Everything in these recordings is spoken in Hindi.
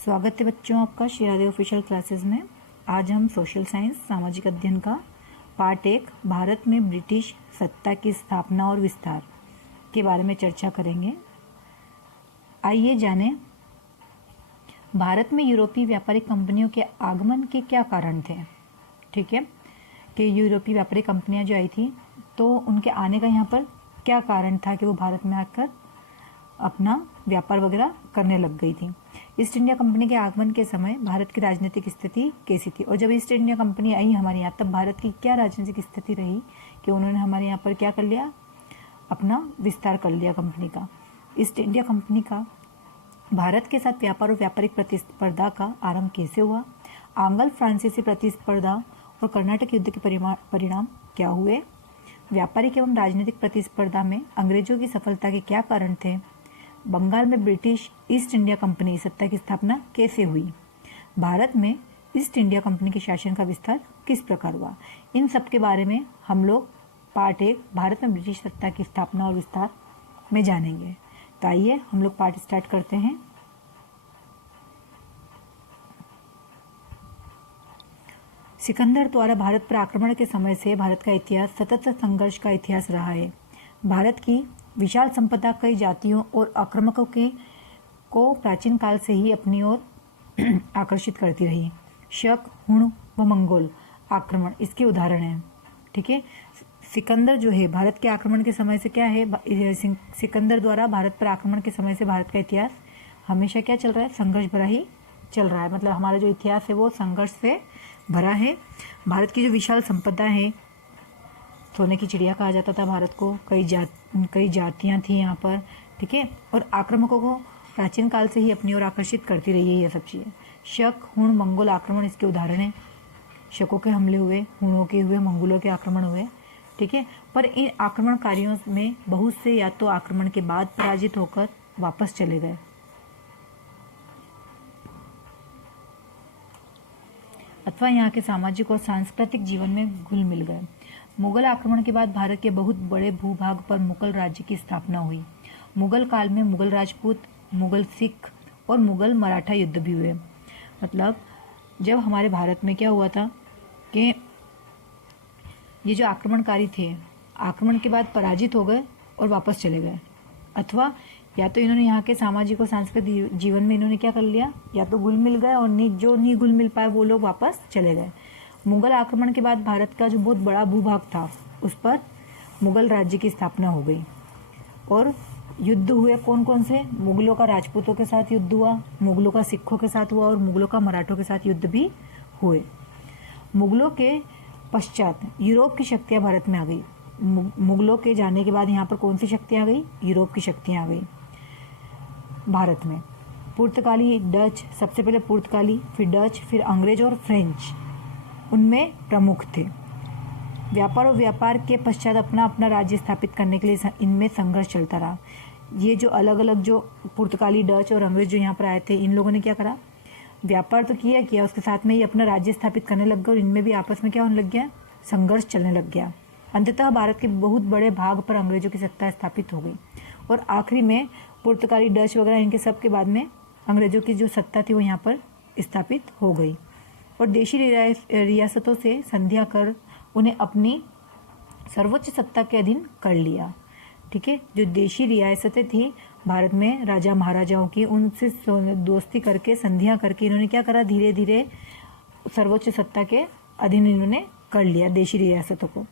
स्वागत है बच्चों आपका शिरादे ऑफिशियल क्लासेस में। आज हम सोशल साइंस सामाजिक अध्ययन का पार्ट 1 भारत में ब्रिटिश सत्ता की स्थापना और विस्तार के बारे में चर्चा करेंगे। आइए जानें भारत में यूरोपीय व्यापारिक कंपनियों के आगमन के क्या कारण थे। ठीक है कि यूरोपीय व्यापारिक कंपनियां जो आई थी तो उनके आने का यहाँ पर क्या कारण था कि वो भारत में आकर अपना व्यापार वगैरह करने लग गई थी। ईस्ट इंडिया कंपनी के आगमन के समय भारत की राजनीतिक स्थिति कैसी थी और जब ईस्ट इंडिया कंपनी आई हमारे यहाँ तब भारत की क्या राजनीतिक स्थिति रही कि उन्होंने हमारे यहाँ पर क्या कर लिया, अपना विस्तार कर लिया कंपनी का। ईस्ट इंडिया कंपनी का भारत के साथ व्यापार और व्यापारिक प्रतिस्पर्धा का आरंभ कैसे हुआ, आंग्ल फ्रांसीसी प्रतिस्पर्धा और कर्नाटक युद्ध के परिणाम क्या हुए, व्यापारिक एवं राजनीतिक प्रतिस्पर्धा में अंग्रेजों की सफलता के क्या कारण थे, बंगाल में ब्रिटिश ईस्ट इंडिया कंपनी सत्ता की स्थापना कैसे हुई, भारत में ईस्ट इंडिया कंपनी के शासन का विस्तार किस प्रकार हुआ, इन सब के बारे में हम लोग पार्ट 1 भारत में ब्रिटिश सत्ता की स्थापना और विस्तार में जानेंगे। तो आइए हम लोग पार्ट स्टार्ट करते हैं। सिकंदर द्वारा भारत पर आक्रमण के समय से भारत का इतिहास सतत संघर्ष का इतिहास रहा है। भारत की विशाल संपदा कई जातियों और आक्रामकों को प्राचीन काल से ही अपनी ओर आकर्षित करती रही। शक, हुण व मंगोल आक्रमण इसके उदाहरण हैं। ठीक है, सिकंदर जो है भारत के आक्रमण के समय से क्या है, सिकंदर द्वारा भारत पर आक्रमण के समय से भारत का इतिहास हमेशा क्या चल रहा है, संघर्ष भरा ही चल रहा है। मतलब हमारा जो इतिहास है वो संघर्ष से भरा है। भारत की जो विशाल संपदा है, सोने की चिड़िया कहा जाता था भारत को, कई जातियां थी यहाँ पर। ठीक है, और आक्रामकों को प्राचीन काल से ही अपनी ओर आकर्षित करती रही है ये सब चीज़ें। शक, हुण, मंगोल आक्रमण इसके उदाहरण हैं। शकों के हमले हुए, हुणों के हुए, मंगोलों के आक्रमण हुए। ठीक है, पर इन आक्रमणकारियों में बहुत से या तो आक्रमण के बाद पराजित होकर वापस चले गए अथवा यहाँ के सामाजिक और सांस्कृतिक जीवन में घुल मिल गए। मुगल आक्रमण के बाद भारत के बहुत बड़े भूभाग पर मुगल राज्य की स्थापना हुई। मुगल काल में मुगल राजपूत, मुगल सिख और मुगल मराठा युद्ध भी हुए। मतलब जब हमारे भारत में क्या हुआ था कि ये जो आक्रमणकारी थे आक्रमण के बाद पराजित हो गए और वापस चले गए, अथवा या तो इन्होंने यहाँ के सामाजिक और सांस्कृतिक जीवन में इन्होंने क्या कर लिया, या तो घुल मिल गए और जो नहीं घुल मिल पाए वो लोग वापस चले गए। मुगल आक्रमण के बाद भारत का जो बहुत बड़ा भूभाग था उस पर मुगल राज्य की स्थापना हो गई और युद्ध हुए। कौन कौन से? मुगलों का राजपूतों के साथ युद्ध हुआ, मुगलों का सिखों के साथ हुआ और मुगलों का मराठों के साथ युद्ध भी हुए। मुगलों के पश्चात यूरोप की शक्तियां भारत में आ गई। मुगलों के जाने के बाद यहाँ पर कौन सी शक्तियाँ आ गई? यूरोप की शक्तियाँ आ गई भारत में। पुर्तगाली, डच, सबसे पहले पुर्तगाली, फिर डच, फिर अंग्रेज और फ्रेंच उनमें प्रमुख थे। व्यापार के पश्चात अपना अपना राज्य स्थापित करने के लिए इनमें संघर्ष चलता रहा। ये जो अलग अलग जो पुर्तगाली, डच और अंग्रेज जो यहाँ पर आए थे, इन लोगों ने क्या करा, व्यापार तो किया, उसके साथ में ये अपना राज्य स्थापित करने लग गए और इनमें भी आपस में क्या होने लग गया, संघर्ष चलने लग गया। अंततः भारत के बहुत बड़े भाग पर अंग्रेजों की सत्ता स्थापित हो गई और आखिरी में पुर्तगाली, डच वगैरह इनके सब के बाद में अंग्रेजों की जो सत्ता थी वो यहाँ पर स्थापित हो गई और देशी रियासतों से संधियां कर उन्हें अपनी सर्वोच्च सत्ता के अधीन कर लिया। ठीक है, जो देशी रियासतें थी भारत में राजा महाराजाओं की, उनसे दोस्ती करके संधियां करके इन्होंने क्या करा, धीरे धीरे सर्वोच्च सत्ता के अधीन इन्होंने कर लिया देशी रियासतों को।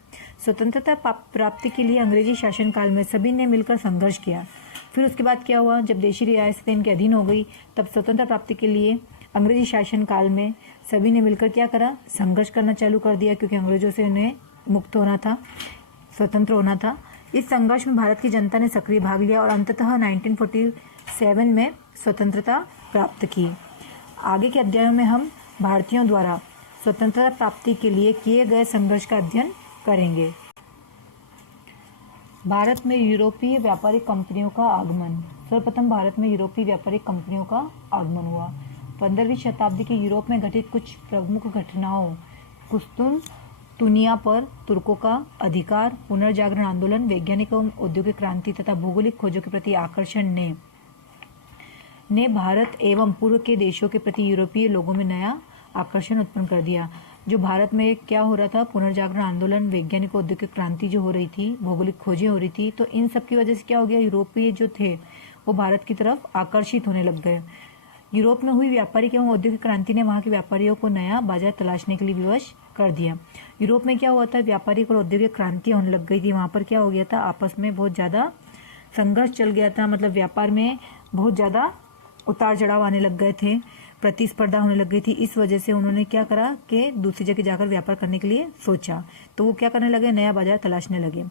स्वतंत्रता प्राप्ति के लिए अंग्रेजी शासनकाल में सभी ने मिलकर संघर्ष किया। फिर उसके बाद क्या हुआ, जब देशी रियासतें इनके अधीन हो गई तब स्वतंत्रता प्राप्ति के लिए अंग्रेजी शासनकाल में सभी ने मिलकर क्या करा, संघर्ष करना चालू कर दिया, क्योंकि अंग्रेजों से उन्हें मुक्त होना था, स्वतंत्र होना था। इस संघर्ष में भारत की जनता ने सक्रिय भाग लिया और अंततः 1947 में स्वतंत्रता प्राप्त की। आगे के अध्यायों में हम भारतीयों द्वारा स्वतंत्रता प्राप्ति के लिए किए गए संघर्ष का अध्ययन करेंगे। भारत में यूरोपीय व्यापारिक कंपनियों का आगमन। सर्वप्रथम भारत में यूरोपीय व्यापारिक कंपनियों का आगमन हुआ। 15वीं शताब्दी के यूरोप में घटित कुछ प्रमुख घटनाओं, कुस्तुनतुनिया पर तुर्कों का अधिकार, पुनर्जागरण आंदोलन, वैज्ञानिक एवं औद्योगिक क्रांति तथा भौगोलिक खोजों के प्रति आकर्षण ने ने भारत एवं पूर्व के देशों के प्रति यूरोपीय लोगों में नया आकर्षण उत्पन्न कर दिया। जो भारत में क्या हो रहा था, पुनर्जागरण आंदोलन, वैज्ञानिक औद्योगिक क्रांति जो हो रही थी, भौगोलिक खोजें हो रही थी, तो इन सब की वजह से क्या हो गया, यूरोपीय जो थे वो भारत की तरफ आकर्षित होने लग गए। यूरोप में हुई व्यापारिक एवं औद्योगिक क्रांति ने वहां के व्यापारियों को नया बाजार तलाशने के लिए विवश कर दिया। यूरोप में क्या हुआ था, व्यापारिक और औद्योगिक क्रांति होने लग गई थी। वहां पर क्या हो गया था, आपस में बहुत ज्यादा संघर्ष चल गया था, मतलब व्यापार में बहुत ज्यादा उतार चढ़ाव आने लग गए थे, प्रतिस्पर्धा होने लग गई थी। इस वजह से उन्होंने क्या करा कि दूसरी जगह जाकर व्यापार करने के लिए सोचा, तो वो क्या करने लगे, नया बाजार तलाशने लगे।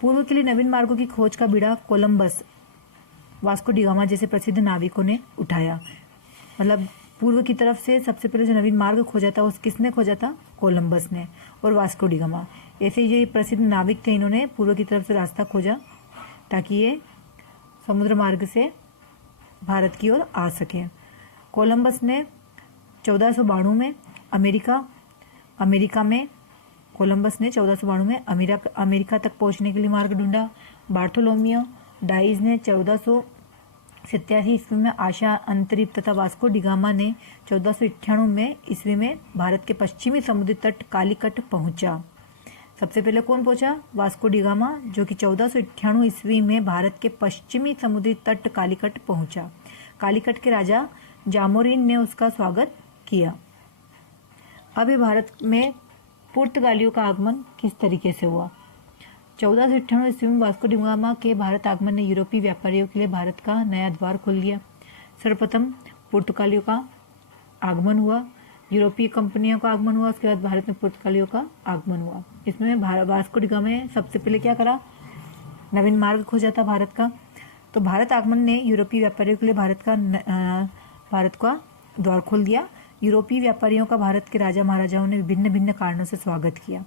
पूर्व के लिए नवीन मार्गों की खोज का बीड़ा कोलंबस, वास्को डिगामा जैसे प्रसिद्ध नाविकों ने उठाया। मतलब पूर्व की तरफ से सबसे पहले जो नवीन मार्ग खोजा था, उस किसने खोजा था, कोलंबस ने और वास्को डिगामा। ऐसे ये प्रसिद्ध नाविक थे, इन्होंने पूर्व की तरफ से रास्ता खोजा ताकि ये समुद्र मार्ग से भारत की ओर आ सके। कोलंबस ने 1492 में अमेरिका में कोलंबस ने 1492 में अमेरिका तक पहुंचने के लिए मार्ग ढूंढा। बार्थोलोमियो डाइज ने 1487 ईस्वी में आशा अंतरिप तथा वास्को डिगामा ने 1498 में ईस्वी में भारत के पश्चिमी समुद्री तट कालीकट पहुंचा। सबसे पहले कौन पहुंचा, वास्को डिगामा, जो कि 1498 ईस्वी में भारत के पश्चिमी समुद्री तट कालीकट पहुंचा। कालीकट के राजा जामोरिन ने उसका स्वागत किया। अभी भारत में पुर्तगालियों का आगमन किस तरीके से हुआ। 1498 ईस्वी में वास्को डिगामा के भारत आगमन ने यूरोपीय व्यापारियों के लिए भारत का नया द्वार खोल दिया। सर्वप्रथम पुर्तगालियों का आगमन हुआ, यूरोपीय कंपनियों का आगमन हुआ, उसके बाद भारत में पुर्तगालियों का आगमन हुआ। इसमें वास्को डिगामा ने सबसे पहले क्या करा, नवीन मार्ग खोजा था भारत का। तो भारत आगमन ने यूरोपीय व्यापारियों के लिए भारत का द्वार खोल दिया। यूरोपीय व्यापारियों का भारत के राजा महाराजाओं ने विभिन्न भिन्न कारणों से स्वागत किया।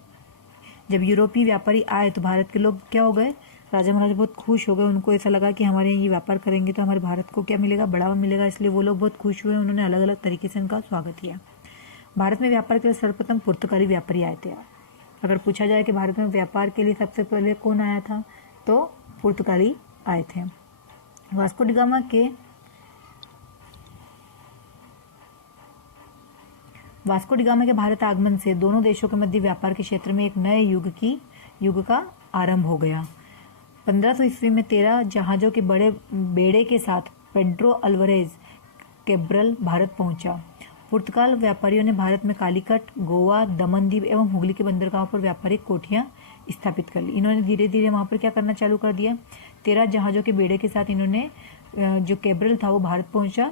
जब यूरोपीय व्यापारी आए तो भारत के लोग क्या हो गए, राजा महाराजा बहुत खुश हो गए। उनको ऐसा लगा कि हमारे ये व्यापार करेंगे तो हमारे भारत को क्या मिलेगा, बढ़ावा मिलेगा, इसलिए वो लोग बहुत खुश हुए। उन्होंने अलग अलग तरीके से उनका स्वागत किया। भारत में व्यापार के लिए सर्वप्रथम पुर्तगाली व्यापारी आए थे। अगर पूछा जाए कि भारत में व्यापार के लिए सबसे पहले कौन आया था, तो पुर्तगाली आए थे। वास्को डिगामा के भारत आगमन से दोनों देशों के मध्य व्यापार के क्षेत्र में एक नए युग का आरंभ हो गया। 1500 ईस्वी में 13 जहाजों के बड़े बेड़े के साथ पेड्रो अल्वारेज कैब्रल भारत पहुंचा। पुर्तगाल व्यापारियों ने भारत में कालीकट, गोवा, दमनदीप एवं हुगली के बंदरगाहों पर व्यापारिक कोठियां स्थापित कर ली। इन्होंने धीरे धीरे वहां पर क्या करना चालू कर दिया, 13 जहाजों के बेड़े के साथ इन्होंने जो कैब्रल था वो भारत पहुंचा।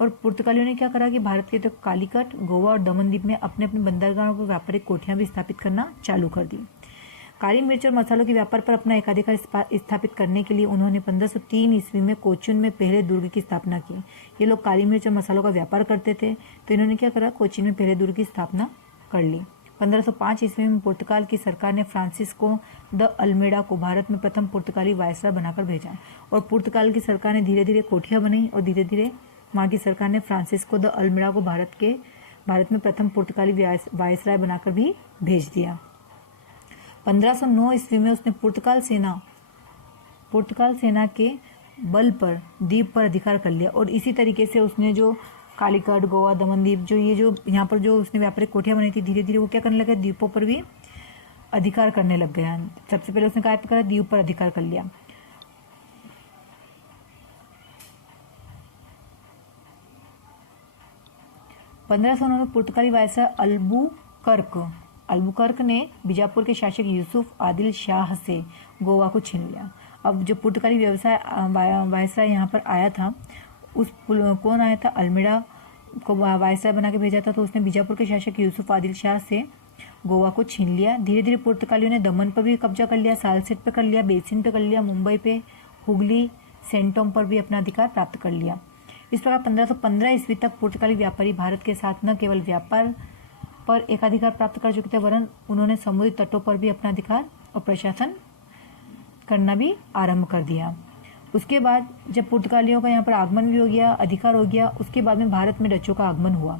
और पुर्तगालियों ने क्या करा कि भारत के तो कालीकट, गोवा और दमनदीप में अपने अपने बंदरगाहों पर व्यापारिक कोठियां भी स्थापित करना चालू कर दी। काली मिर्च और मसालों के व्यापार पर अपना एकाधिकार स्थापित करने के लिए उन्होंने 1503 ईस्वी में कोचीन में पहले दुर्ग की स्थापना की। ये लोग काली मिर्च और मसालों का व्यापार करते थे, तो इन्होंने क्या करा, कोचीन में पहले दुर्ग की स्थापना कर ली। 1505 ईस्वी में पुर्तगाल की सरकार ने फ्रांसिस्को द अल्मेडा को भारत में प्रथम पुर्तगाली वायसराय बनाकर भेजा। और पुर्तगाल की सरकार ने धीरे धीरे कोठियां बनाई और धीरे धीरे वहां की सरकार ने फ्रांसिस्को द अल्मेडा को भारत में प्रथम पुर्तगाली वायसराय बनाकर भी भेज दिया। 1509 ईस्वी में उसने पुर्तगाल सेना के बल पर द्वीप पर अधिकार कर लिया। और इसी तरीके से उसने जो कालीकट, गोवा, दमनदीप, जो यहाँ पर जो उसने व्यापारिक कोठियां बनाई थी, धीरे धीरे वो क्या करने लगे, द्वीपों पर भी अधिकार करने लग गया। सबसे पहले उसने क्या करा, द्वीप पर अधिकार कर लिया। में पुर्तगाली वायसराय अल्बुकर्क ने बीजापुर के शासक यूसुफ आदिल शाह से गोवा को छीन लिया। अब जो पुर्तगाली वायसराय यहाँ पर आया था, कौन आया था, अल्मेडा को वायसराय बना के भेजा था, तो उसने बीजापुर के शासक यूसुफ आदिल शाह से गोवा को छीन लिया। धीरे धीरे पुर्तगालियों ने दमन पर भी कब्जा कर लिया, सालसेट पे कर लिया, बेसिन पे कर लिया, मुंबई पे, हुगली, सेंटोम पर भी अपना अधिकार प्राप्त कर लिया। इस प्रकार 1515 ईस्वी तक पुर्तगाली व्यापारी भारत के साथ न केवल व्यापार पर एकाधिकार प्राप्त कर चुके थे, वरन उन्होंने समुद्री तटों पर भी अपना अधिकार और प्रशासन करना भी आरंभ कर दिया। उसके बाद जब पुर्तगालियों का यहाँ पर आगमन भी हो गया, अधिकार हो गया, उसके बाद में भारत में डचों का आगमन हुआ।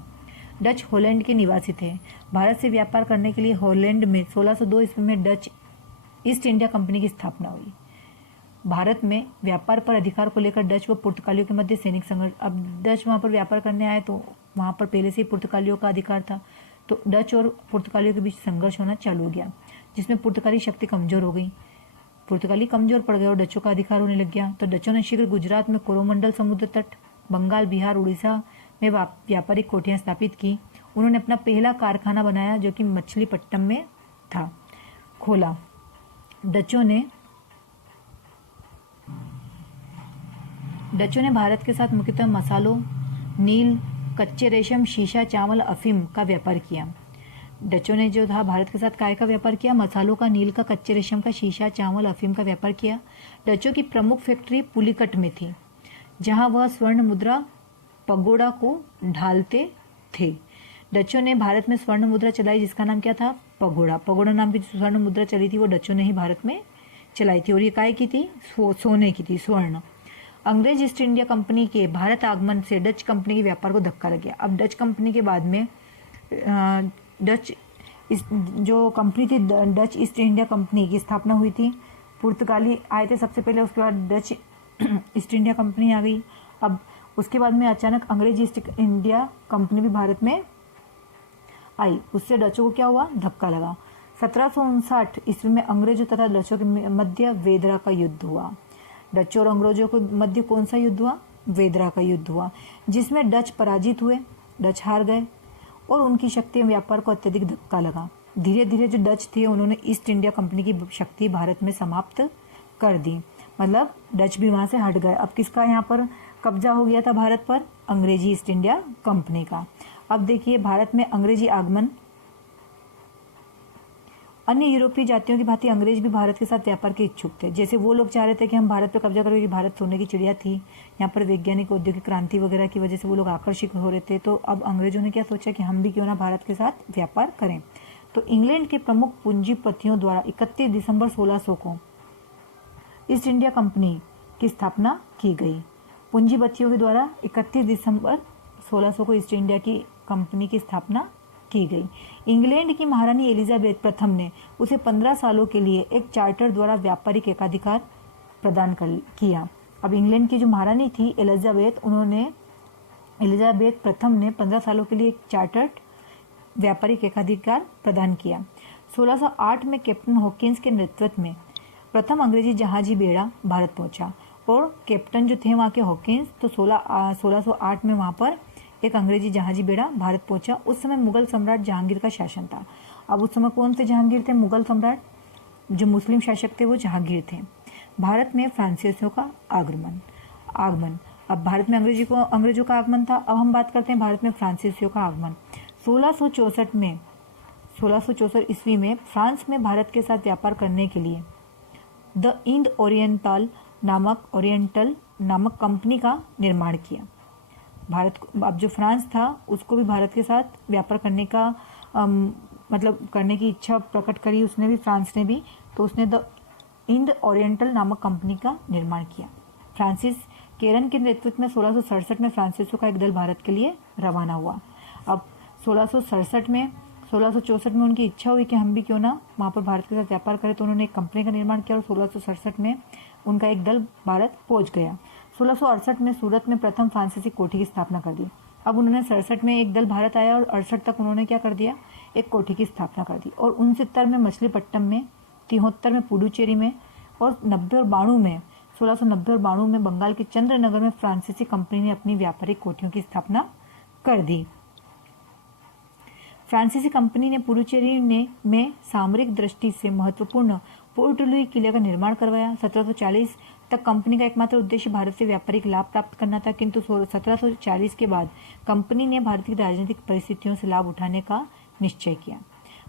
डच हॉलैंड के निवासी थे। भारत से व्यापार करने के लिए हॉलैंड में 1602 ईस्वी में डच ईस्ट इंडिया कंपनी की स्थापना हुई। भारत में व्यापार पर अधिकार को लेकर डच व पुर्तगालियों के मध्य सैनिक संघर्ष। अब डच वहां पर व्यापार करने आए तो वहां पर पहले से ही पुर्तगालियों का अधिकार था, तो डच और पुर्तगालियों के बीच संघर्ष होना चालू हो गया, जिसमें पुर्तगाली शक्ति कमजोर हो गई। पुर्तगाली कमजोर पड़ गए और डचों का अधिकार होने लग गया। तो डचों ने शीघ्र गुजरात में कोरोमंडल समुद्र तट, बंगाल, बिहार, उड़ीसा में व्यापारिक कोठियां स्थापित की। उन्होंने अपना पहला कारखाना बनाया जो कि मछलीपट्टनम में था, खोला। डचों ने भारत के साथ मुख्यतः मसालों, नील, कच्चे रेशम, शीशा, चावल, अफीम का व्यापार किया। डचों ने जो था भारत के साथ काय का व्यापार किया? मसालों का, नील का, कच्चे रेशम का, शीशा, चावल, अफीम का व्यापार किया। डचों की प्रमुख फैक्ट्री पुलिकट में थी, जहां वह स्वर्ण मुद्रा पगोड़ा को ढालते थे। डचों ने भारत में स्वर्ण मुद्रा चलाई जिसका नाम क्या था? पगोड़ा। पगोड़ा नाम की जो स्वर्ण मुद्रा चली थी वो डचों ने ही भारत में चलाई थी, और ये काय की थी? सोने की थी, स्वर्ण। अंग्रेज ईस्ट इंडिया कंपनी के भारत आगमन से डच कंपनी के व्यापार को धक्का लग गया। अब डच कंपनी के बाद में जो कंपनी थी डच ईस्ट इंडिया कंपनी की स्थापना हुई थी। पुर्तगाली आए थे सबसे पहले, उसके बाद डच ईस्ट इंडिया कंपनी आ गई। अब उसके बाद में अचानक अंग्रेज ईस्ट इंडिया कंपनी भी भारत में आई, उससे डचों को क्या हुआ? धक्का लगा। 1759 ईस्वी में अंग्रेजों तथा डचों के मध्य वेदरा का युद्ध हुआ। डचों और अंग्रेजों के मध्य कौन सा युद्ध हुआ? वेदरा का युद्ध हुआ, जिसमें डच पराजित हुए, डच हार गए और उनकी शक्ति व्यापार को अत्यधिक धक्का लगा। धीरे धीरे जो डच थे उन्होंने ईस्ट इंडिया कंपनी की शक्ति भारत में समाप्त कर दी, मतलब डच भी वहां से हट गए। अब किसका यहाँ पर कब्जा हो गया था भारत पर? अंग्रेजी ईस्ट इंडिया कंपनी का। अब देखिए भारत में अंग्रेजी आगमन। अन्य यूरोपीय जातियों की भांति अंग्रेज भी भारत के साथ व्यापार के इच्छुक थे। जैसे वो लोग चाह रहे थे कि हम भारत पर कब्जा करें, भारत सोने की चिड़िया थी, यहाँ पर वैज्ञानिक औद्योगिक क्रांति वगैरह की वजह से वो लोग आकर्षित हो रहे थे। तो अब अंग्रेजों ने क्या सोचा कि हम भी क्यों ना भारत के साथ व्यापार करें। तो इंग्लैंड के प्रमुख पूंजीपतियों द्वारा 31 दिसंबर 1600 को ईस्ट इंडिया कंपनी की स्थापना की गई। पूंजीपतियों के द्वारा 31 दिसंबर 1600 को ईस्ट इंडिया की कंपनी की स्थापना की गई। इंग्लैंड की महारानी एलिजाबेथ प्रथम ने उसे 15 सालों के लिए एक चार्टर द्वारा व्यापारिक एकाधिकार प्रदान किया। अब इंग्लैंड की जो महारानी थी एलिजाबेथ प्रथम ने 15 सालों के लिए एक चार्टर्ड व्यापारिक एकाधिकार प्रदान किया। 1608 में कैप्टन हॉकिंस के नेतृत्व में प्रथम अंग्रेजी जहाजी बेड़ा भारत पहुंचा, और कैप्टन जो थे वहां के हॉकिंस, तो 1608 में वहां पर एक अंग्रेजी जहाजी बेड़ा भारत पहुंचा। उस समय मुगल सम्राट जहांगीर का शासन था। अब उस समय कौन से जहांगीर थे? मुगल सम्राट। जो मुस्लिम शासक थे वो जहांगीर थे। भारत में फ्रांसीसियों का आगमन। अब भारत में अंग्रेजों का आगमन था। अब हम बात करते हैं भारत में फ्रांसीसियों का आगमन। 1664 ईस्वी में फ्रांस में भारत के साथ व्यापार करने के लिए द इंड ओरिएंटल नामक कंपनी का निर्माण किया। अब जो फ्रांस था उसको भी भारत के साथ व्यापार करने का करने की इच्छा प्रकट करी उसने भी, फ्रांस ने भी। तो उसने द इंड ओरिएंटल नामक कंपनी का निर्माण किया। फ्रांसिस केरन के नेतृत्व में 1667 में फ्रांसीसियों का एक दल भारत के लिए रवाना हुआ। अब 1664 में उनकी इच्छा हुई कि हम भी क्यों ना वहाँ पर भारत के साथ व्यापार करें, तो उन्होंने एक कंपनी का निर्माण किया और 1667 में उनका एक दल भारत पहुंच गया। 1668 में सूरत में प्रथम फ्रांसीसी कोठी की स्थापना कर दी। अब उन्होंने 67 में एक दल भारत आया और 68 तक उन्होंने क्या कर दिया? एक कोठी की स्थापना कर दी। और 69 में मछलीपट्टनम में, 73 में पुडुचेरी में, और 90 और 92 में 1690 और 92 में बंगाल के चंद्रनगर में फ्रांसीसी कंपनी ने अपनी व्यापारिक कोठियों की स्थापना कर दी। फ्रांसीसी कंपनी ने पुडुचेरी में सामरिक दृष्टि से महत्वपूर्ण पोर्ट लुई किले का निर्माण करवाया। 1740 तक कंपनी का एकमात्र उद्देश्य भारत से व्यापारिक लाभ प्राप्त करना था, किंतु 1740 के बाद कंपनी ने भारत की राजनीतिक परिस्थितियों से लाभ उठाने का निश्चय किया।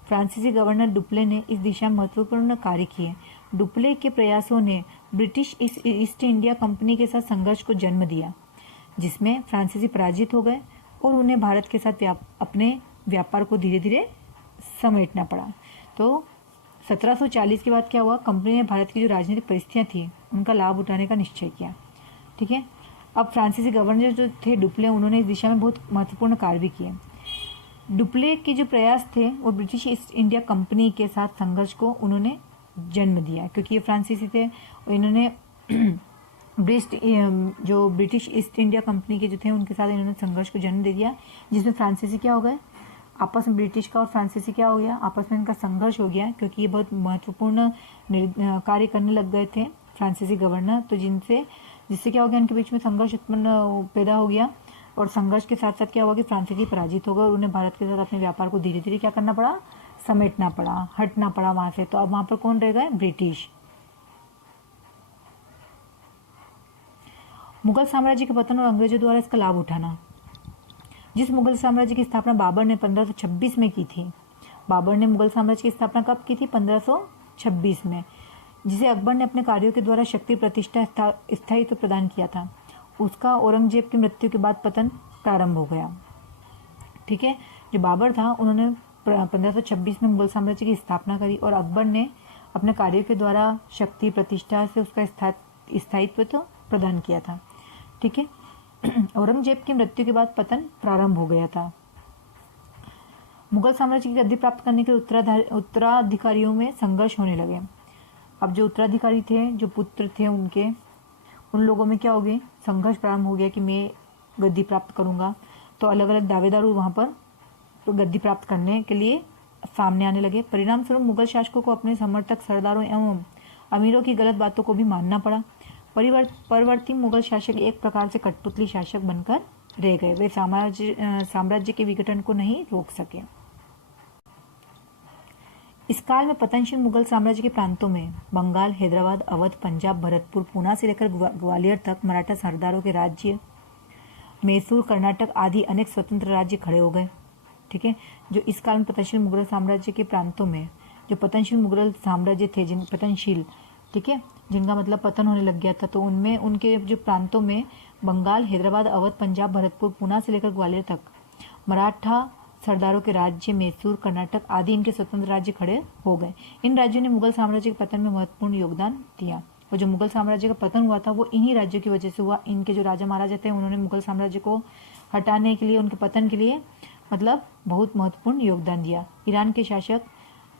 फ्रांसीसी गवर्नर डुप्ले ने इस दिशा में महत्वपूर्ण कार्य किए। डुप्ले के प्रयासों ने ब्रिटिश ईस्ट इंडिया कंपनी के साथ संघर्ष को जन्म दिया, जिसमें फ्रांसीसी पराजित हो गए और उन्हें भारत के साथ अपने व्यापार को धीरे धीरे समेटना पड़ा। तो 1740 के बाद क्या हुआ? कंपनी ने भारत की जो राजनीतिक परिस्थितियां थी उनका लाभ उठाने का निश्चय किया। ठीक है। अब फ्रांसीसी गवर्नर जो थे डुप्ले, उन्होंने इस दिशा में बहुत महत्वपूर्ण कार्य भी किए। डुप्ले के जो प्रयास थे वो ब्रिटिश ईस्ट इंडिया कंपनी के साथ संघर्ष को उन्होंने जन्म दिया, क्योंकि ये फ्रांसीसी थे और इन्होंने जो ब्रिटिश ईस्ट इंडिया कंपनी के जो थे उनके साथ इन्होंने संघर्ष को जन्म दे दिया, जिसमें फ्रांसीसी क्या हो गए, आपस में ब्रिटिश का और फ्रांसीसी क्या हो गया, आपस में इनका संघर्ष हो गया, क्योंकि ये बहुत महत्वपूर्ण कार्य करने लग गए थे फ्रांसीसी गवर्नर, तो जिससे क्या हो गया, इनके बीच में संघर्ष उत्पन्न पैदा हो गया। और संघर्ष के साथ साथ क्या हुआ कि फ्रांसीसी पराजित हो गए और उन्हें भारत के साथ अपने व्यापार को धीरे धीरे क्या करना पड़ा, समेटना पड़ा, हटना पड़ा वहां से। तो अब वहां पर कौन रह गए, ब्रिटिश। मुगल साम्राज्य के पतन और अंग्रेजों द्वारा इसका लाभ उठाना। जिस मुगल साम्राज्य की स्थापना बाबर ने 1526 में की थी, बाबर ने मुगल साम्राज्य की स्थापना कब की थी, 1526 में, जिसे अकबर ने अपने कार्यों के द्वारा शक्ति, प्रतिष्ठा, स्थायित्व प्रदान किया था, उसका औरंगजेब की मृत्यु के बाद पतन प्रारंभ हो गया। ठीक है, जो बाबर था उन्होंने 1526 में मुगल साम्राज्य की स्थापना करी और अकबर ने अपने कार्यों के द्वारा शक्ति, प्रतिष्ठा से उसका स्थायित्व तो प्रदान किया था। ठीक है, औरंगजेब की मृत्यु के बाद पतन प्रारंभ हो गया था। मुगल साम्राज्य की गद्दी प्राप्त करने के उत्तराधिकारियों में संघर्ष होने लगे। अब जो उत्तराधिकारी थे, जो पुत्र थे उनके, उन लोगों में क्या हो गए, संघर्ष प्रारंभ हो गया कि मैं गद्दी प्राप्त करूंगा। तो अलग अलग दावेदार वहां पर तो गद्दी प्राप्त करने के लिए सामने आने लगे। परिणाम स्वरूप मुगल शासकों को अपने समर्थक, सरदारों एवं अमीरों की गलत बातों को भी मानना पड़ा। परवर्ती मुगल शासक एक प्रकार से कठपुतली शासक बनकर रह गए, वे साम्राज्य के विघटन को नहीं रोक सके। इस काल में पतनशील मुगल साम्राज्य के प्रांतों में बंगाल, हैदराबाद, अवध, पंजाब, भरतपुर, पूना से लेकर ग्वालियर तक मराठा सरदारों के राज्य, मैसूर, कर्नाटक आदि अनेक स्वतंत्र राज्य खड़े हो गए। ठीक है, जो इस काल में पतनशील मुगल साम्राज्य के प्रांतों में जो पतनशील मुगल साम्राज्य थे, पतनशील, ठीक है, जिनका मतलब पतन होने लग गया था, तो उनमें उनके जो प्रांतों में बंगाल, हैदराबाद, अवध, पंजाब, भरतपुर, पूना से लेकर ग्वालियर तक मराठा सरदारों के राज्य, मैसूर, कर्नाटक आदि इनके स्वतंत्र राज्य खड़े हो गए। इन राज्यों ने मुगल साम्राज्य के पतन में महत्वपूर्ण योगदान दिया और जो मुगल साम्राज्य का पतन हुआ था वो इन्हीं राज्यों की वजह से हुआ। इनके जो राजा महाराजा थे उन्होंने मुगल साम्राज्य को हटाने के लिए, उनके पतन के लिए मतलब बहुत महत्वपूर्ण योगदान दिया। ईरान के शासक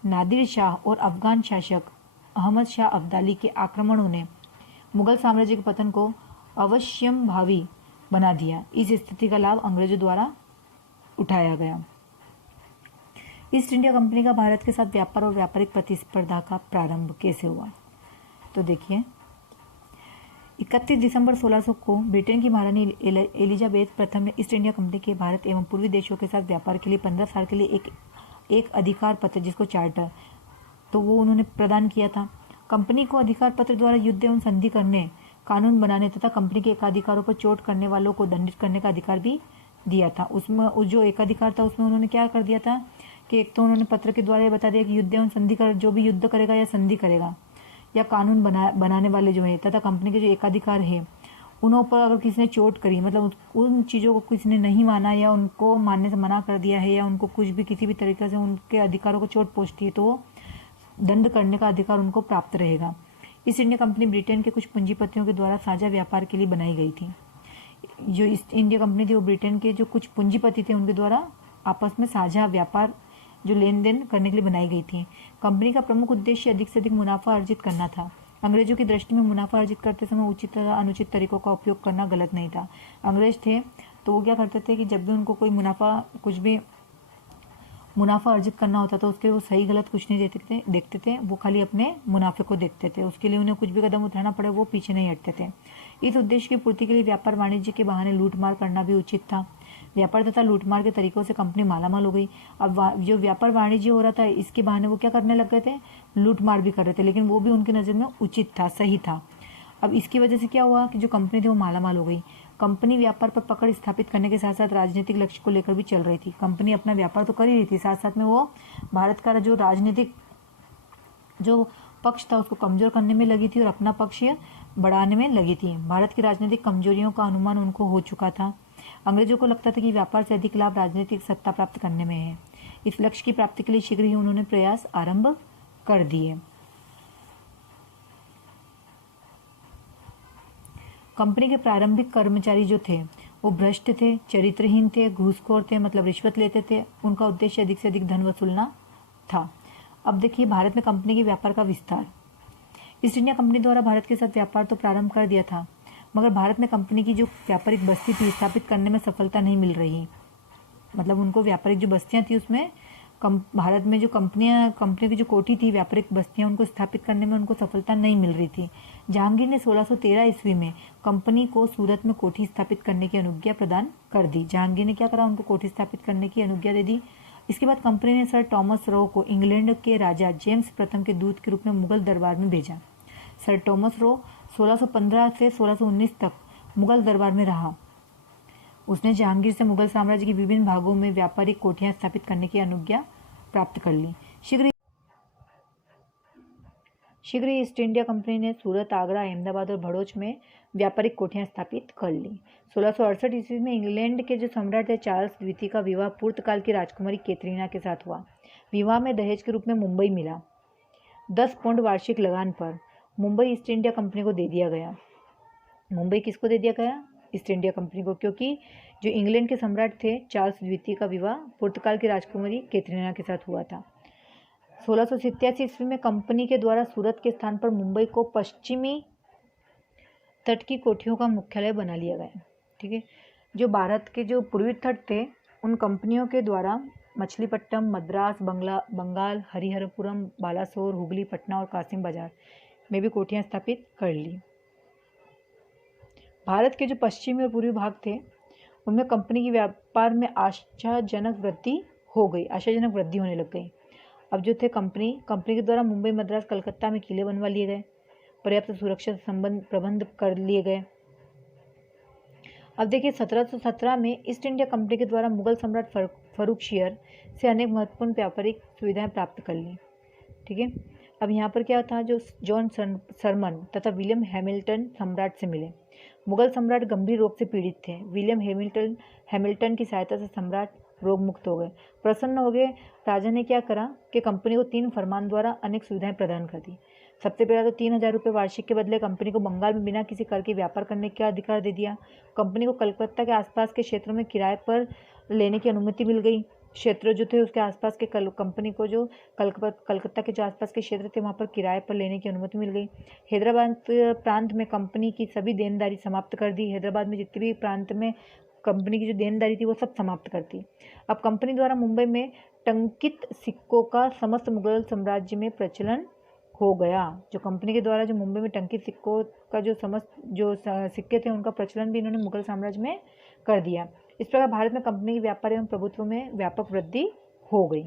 नादिर शाह और अफगान शासक अहमद शाह अब्दाली के आक्रमणों ने मुगल साम्राज्य के पतन को अवश्यंभावी बना दिया। इस स्थिति का लाभ अंग्रेजों द्वारा उठाया गया। ईस्ट इंडिया कंपनी का भारत के साथ व्यापार और व्यापारिक प्रतिस्पर्धा का प्रारंभ कैसे हुआ, तो देखिए 31 दिसंबर 1600 को ब्रिटेन की महारानी एलिजाबेथ प्रथम ने ईस्ट इंडिया कंपनी के भारत एवं पूर्वी देशों के साथ व्यापार के लिए 15 साल के लिए एक अधिकार पत्र, जिसको चार्टर, तो वो उन्होंने प्रदान किया था। कंपनी को अधिकार पत्र द्वारा युद्ध एवं संधि करने, कानून बनाने तथा कंपनी के एकाधिकारों पर चोट करने वालों को दंडित करने का अधिकार भी दिया था। उसमें जो एकाधिकार था उसमें उन्होंने क्या कर दिया था कि एक तो उन्होंने पत्र के द्वारा ये बता दिया कि युद्ध एवं संधि कर, जो भी युद्ध करेगा या संधि करेगा या कानून बनाने वाले जो है तथा कंपनी के जो एकाधिकार है उन पर अगर किसी ने चोट करी, मतलब उन चीज़ों को किसी ने नहीं माना या उनको मानने से मना कर दिया है या उनको कुछ भी किसी भी तरीके से उनके अधिकारों को चोट पहुंचती है, तो दंड करने का अधिकार उनको प्राप्त रहेगा। ईस्ट इंडिया कंपनी ब्रिटेन के कुछ पूंजीपतियों के द्वारा साझा व्यापार के लिए बनाई गई थी। जो ईस्ट इंडिया कंपनी थी वो ब्रिटेन के जो कुछ पूंजीपति थे उनके द्वारा आपस में साझा व्यापार जो लेन देन करने के लिए बनाई गई थी। कंपनी का प्रमुख उद्देश्य अधिक से अधिक मुनाफा अर्जित करना था। अंग्रेजों की दृष्टि में मुनाफा अर्जित करते समय उचित तथा अनुचित तरीकों का उपयोग करना गलत नहीं था। अंग्रेज थे तो वो क्या करते थे कि जब भी उनको कोई कुछ भी मुनाफा अर्जित करना होता था उसके वो सही गलत कुछ नहीं देखते थे, वो खाली अपने मुनाफे को देखते थे। उसके लिए उन्हें कुछ भी कदम उठाना पड़े वो पीछे नहीं हटते थे। इस उद्देश्य की पूर्ति के लिए व्यापार वाणिज्य के बहाने लूटमार करना भी उचित था। व्यापार तथा लूटमार के तरीकों से कंपनी मालामाल हो गई। अब जो व्यापार वाणिज्य हो रहा था इसके बहाने वो क्या करने लग गए थे, लूटमार भी कर रहे थे, लेकिन वो भी उनकी नज़र में उचित था, सही था। अब इसकी वजह से क्या हुआ कि जो कंपनी थी वो मालामाल हो गई। कंपनी व्यापार पर पकड़ स्थापित करने के साथ साथ राजनीतिक लक्ष्य को लेकर भी चल रही थी। कंपनी अपना व्यापार तो कर ही रही थी, साथ साथ में वो भारत का जो राजनीतिक जो पक्ष था उसको कमजोर करने में लगी थी और अपना पक्ष बढ़ाने में लगी थी। भारत की राजनीतिक कमजोरियों का अनुमान उनको हो चुका था। अंग्रेजों को लगता था कि व्यापार से अधिक लाभ राजनीतिक सत्ता प्राप्त करने में है। इस लक्ष्य की प्राप्ति के लिए शीघ्र ही उन्होंने प्रयास आरंभ कर दिए। कंपनी के प्रारंभिक कर्मचारी जो थे वो भ्रष्ट थे, चरित्रहीन थे, घूसखोर थे, मतलब रिश्वत लेते थे। उनका उद्देश्य अधिक से अधिक धन वसूलना था। अब देखिए भारत में कंपनी के व्यापार का विस्तार। ईस्ट इंडिया कंपनी द्वारा भारत के साथ व्यापार तो प्रारंभ कर दिया था, मगर भारत में कंपनी की जो व्यापारिक बस्ती थी स्थापित करने में सफलता नहीं मिल रही। मतलब उनको व्यापारिक जो बस्तियां थी उसमें भारत में जो कंपनी की जो कोठी थी, व्यापारिक बस्तियां, उनको स्थापित करने में उनको सफलता नहीं मिल रही थी। जहांगीर ने 1613 ईस्वी में कंपनी को सूरत में कोठी स्थापित करने की अनुज्ञा प्रदान कर दी। जहांगीर ने क्या करा, उनको कोठी स्थापित करने की अनुज्ञा दे दी। इसके बाद कंपनी ने सर टॉमस रो को इंग्लैंड के राजा जेम्स प्रथम के दूत के रूप में मुगल दरबार में भेजा। सर टॉमस रो 1615 से 1619 तक मुगल दरबार में रहा। उसने जहांगीर से मुगल साम्राज्य के विभिन्न भागों में व्यापारिक कोठियां स्थापित करने की अनुज्ञा प्राप्त कर ली। शीघ्र ही ईस्ट इंडिया कंपनी ने सूरत, आगरा, अहमदाबाद और भड़ोच में व्यापारिक कोठियां स्थापित कर ली। 1668 ईस्वी में इंग्लैंड के जो सम्राट थे चार्ल्स द्वितीय का विवाह पुर्तगाल की राजकुमारी कैथरीना के साथ हुआ। विवाह में दहेज के रूप में मुंबई मिला। 10 पौंड वार्षिक लगान पर मुंबई ईस्ट इंडिया कंपनी को दे दिया गया। मुंबई किसको दे दिया गया? ईस्ट इंडिया कंपनी को, क्योंकि जो इंग्लैंड के सम्राट थे चार्ल्स द्वितीय का विवाह पुर्तगाल की राजकुमारी कैथरीना के साथ हुआ था। 1687 ईस्वी में कंपनी के द्वारा सूरत के स्थान पर मुंबई को पश्चिमी तट की कोठियों का मुख्यालय बना लिया गया। ठीक है, जो भारत के जो पूर्वी तट थे उन कंपनियों के द्वारा मछलीपट्टनम, मद्रास, बंगाल, हरिहरपुरम, बालासोर, हुगली, पटना और कासिम बाजार में भी कोठियां स्थापित कर ली। भारत के जो पश्चिमी और पूर्वी भाग थे उनमें कंपनी की व्यापार में आशाजनक वृद्धि होने लग गई। अब जो थे कंपनी के द्वारा मुंबई, मद्रास, कलकत्ता में किले बनवा लिए गए, पर्याप्त सुरक्षा प्रबंध कर लिए गए। अब देखिए 1717 में ईस्ट इंडिया कंपनी के द्वारा मुगल सम्राट फर्रुखशियर से अनेक महत्वपूर्ण व्यापारिक सुविधाएं प्राप्त कर ली। ठीक है, अब यहाँ पर क्या था, जो जॉन सरमन तथा विलियम हैमिल्टन सम्राट से मिले। मुगल सम्राट गंभीर रोग से पीड़ित थे। विलियम हैमिल्टन की सहायता से सम्राट रोग मुक्त हो गए। प्रसन्न हो गए राजा ने क्या करा कि कंपनी को 3 फरमान द्वारा अनेक सुविधाएं प्रदान कर दी। सबसे पहला तो 3000 रुपये वार्षिक के बदले कंपनी को बंगाल में बिना किसी कर के व्यापार करने का अधिकार दे दिया। कंपनी को कलकत्ता के आसपास के क्षेत्रों में किराए पर लेने की अनुमति मिल गई। क्षेत्र जो थे उसके आसपास के कंपनी को जो कलकत्ता के जो आसपास के क्षेत्र थे वहाँ पर किराए पर लेने की अनुमति मिल गई। हैदराबाद प्रांत में कंपनी की सभी देनदारी समाप्त कर दी। हैदराबाद में जितने भी प्रांत में कंपनी की जो देनदारी थी वो सब समाप्त कर दी। अब कंपनी द्वारा मुंबई में टंकित सिक्कों का समस्त मुगल साम्राज्य में प्रचलन हो गया। जो कंपनी के द्वारा जो मुंबई में टंकित सिक्कों का जो समस्त जो सिक्के थे उनका प्रचलन भी इन्होंने मुगल साम्राज्य में कर दिया। इस प्रकार भारत में कंपनी के व्यापार एवं प्रभुत्व में व्यापक वृद्धि हो गई।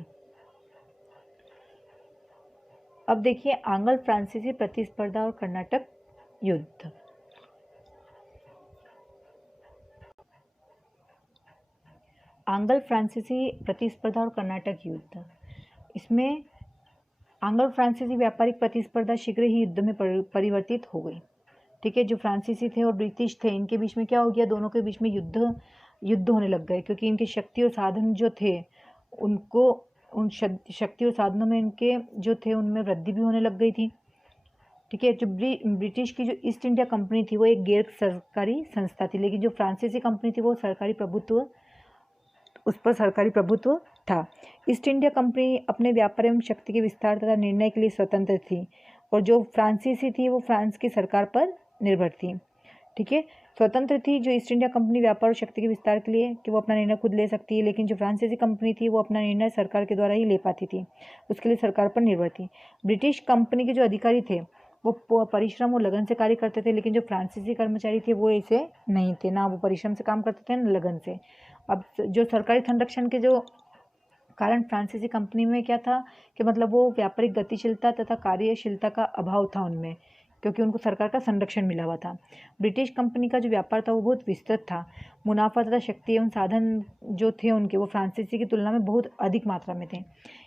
अब देखिए आंग्ल फ्रांसीसी प्रतिस्पर्धा और कर्नाटक युद्ध। आंग्ल फ्रांसीसी प्रतिस्पर्धा और कर्नाटक युद्ध। इसमें आंग्ल फ्रांसीसी व्यापारिक प्रतिस्पर्धा शीघ्र ही युद्ध में परिवर्तित हो गई। ठीक है, जो फ्रांसीसी थे और ब्रिटिश थे इनके बीच में क्या हो गया, दोनों के बीच में युद्ध होने लग गए, क्योंकि इनकी शक्ति और साधन जो थे उनको उन शक्ति और साधनों में इनके जो थे उनमें वृद्धि भी होने लग गई थी। ठीक है, जो ब्रिटिश की जो ईस्ट इंडिया कंपनी थी वो एक गैर सरकारी संस्था थी, लेकिन जो फ्रांसीसी कंपनी थी वो उस पर सरकारी प्रभुत्व था। ईस्ट इंडिया कंपनी अपने व्यापार एवं शक्ति के विस्तार तथा निर्णय के लिए स्वतंत्र थी और जो फ्रांसीसी थी वो फ्रांस की सरकार पर निर्भर थी। ठीक है, स्वतंत्र थी जो ईस्ट इंडिया कंपनी व्यापार और शक्ति के विस्तार के लिए कि वो अपना निर्णय खुद ले सकती है, लेकिन जो फ्रांसीसी कंपनी थी वो अपना निर्णय सरकार के द्वारा ही ले पाती थी, उसके लिए सरकार पर निर्भर थी। ब्रिटिश कंपनी के जो अधिकारी थे वो परिश्रम और लगन से कार्य करते थे, लेकिन जो फ्रांसीसी कर्मचारी थे वो ऐसे नहीं थे, ना वो परिश्रम से काम करते थे ना लगन से। अब जो सरकारी संरक्षण के जो कारण फ्रांसीसी कंपनी में क्या था कि मतलब वो व्यापारिक गतिशीलता तथा कार्यशीलता का अभाव था उनमें, क्योंकि उनको सरकार का संरक्षण मिला हुआ था। ब्रिटिश कंपनी का जो व्यापार था वो बहुत विस्तृत था। मुनाफा तथा शक्ति एवं साधन जो थे उनके वो फ्रांसीसी की तुलना में बहुत अधिक मात्रा में थे।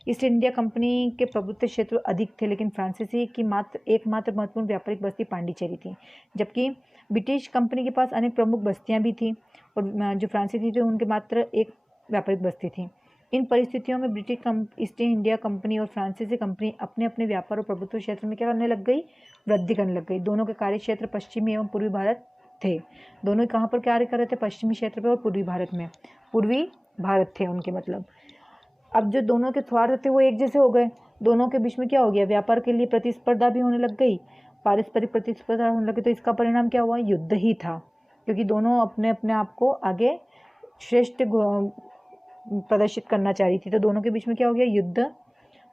ईस्ट इंडिया कंपनी के प्रभुत्व क्षेत्र अधिक थे, लेकिन फ्रांसीसी की एकमात्र महत्वपूर्ण व्यापारिक बस्ती पांडिचेरी थी, जबकि ब्रिटिश कंपनी के पास अनेक प्रमुख बस्तियाँ भी थी और जो फ्रांसीसी थे उनके मात्र एक व्यापारिक बस्ती थी। इन परिस्थितियों में ब्रिटिश ईस्ट इंडिया कंपनी और फ्रांसीसी कंपनी अपने अपने व्यापार और प्रभुत्व क्षेत्र में क्या करने लग गई, वृद्धि करने लग गई। दोनों के कार्य क्षेत्र पश्चिमी एवं पूर्वी भारत थे। दोनों कहाँ पर कार्य कर रहे थे, पश्चिमी क्षेत्र पर और पूर्वी भारत में। पूर्वी भारत थे उनके मतलब। अब जो दोनों के स्वार्थ थे वो एक जैसे हो गए, दोनों के बीच में क्या हो गया, व्यापार के लिए प्रतिस्पर्धा भी होने लग गई पारस्परिक प्रतिस्पर्धा होने लगी, तो इसका परिणाम क्या हुआ? युद्ध ही था, क्योंकि दोनों अपने अपने आप को आगे श्रेष्ठ प्रदर्शित करना चाह रही थी, तो दोनों के बीच में क्या हो गया? युद्ध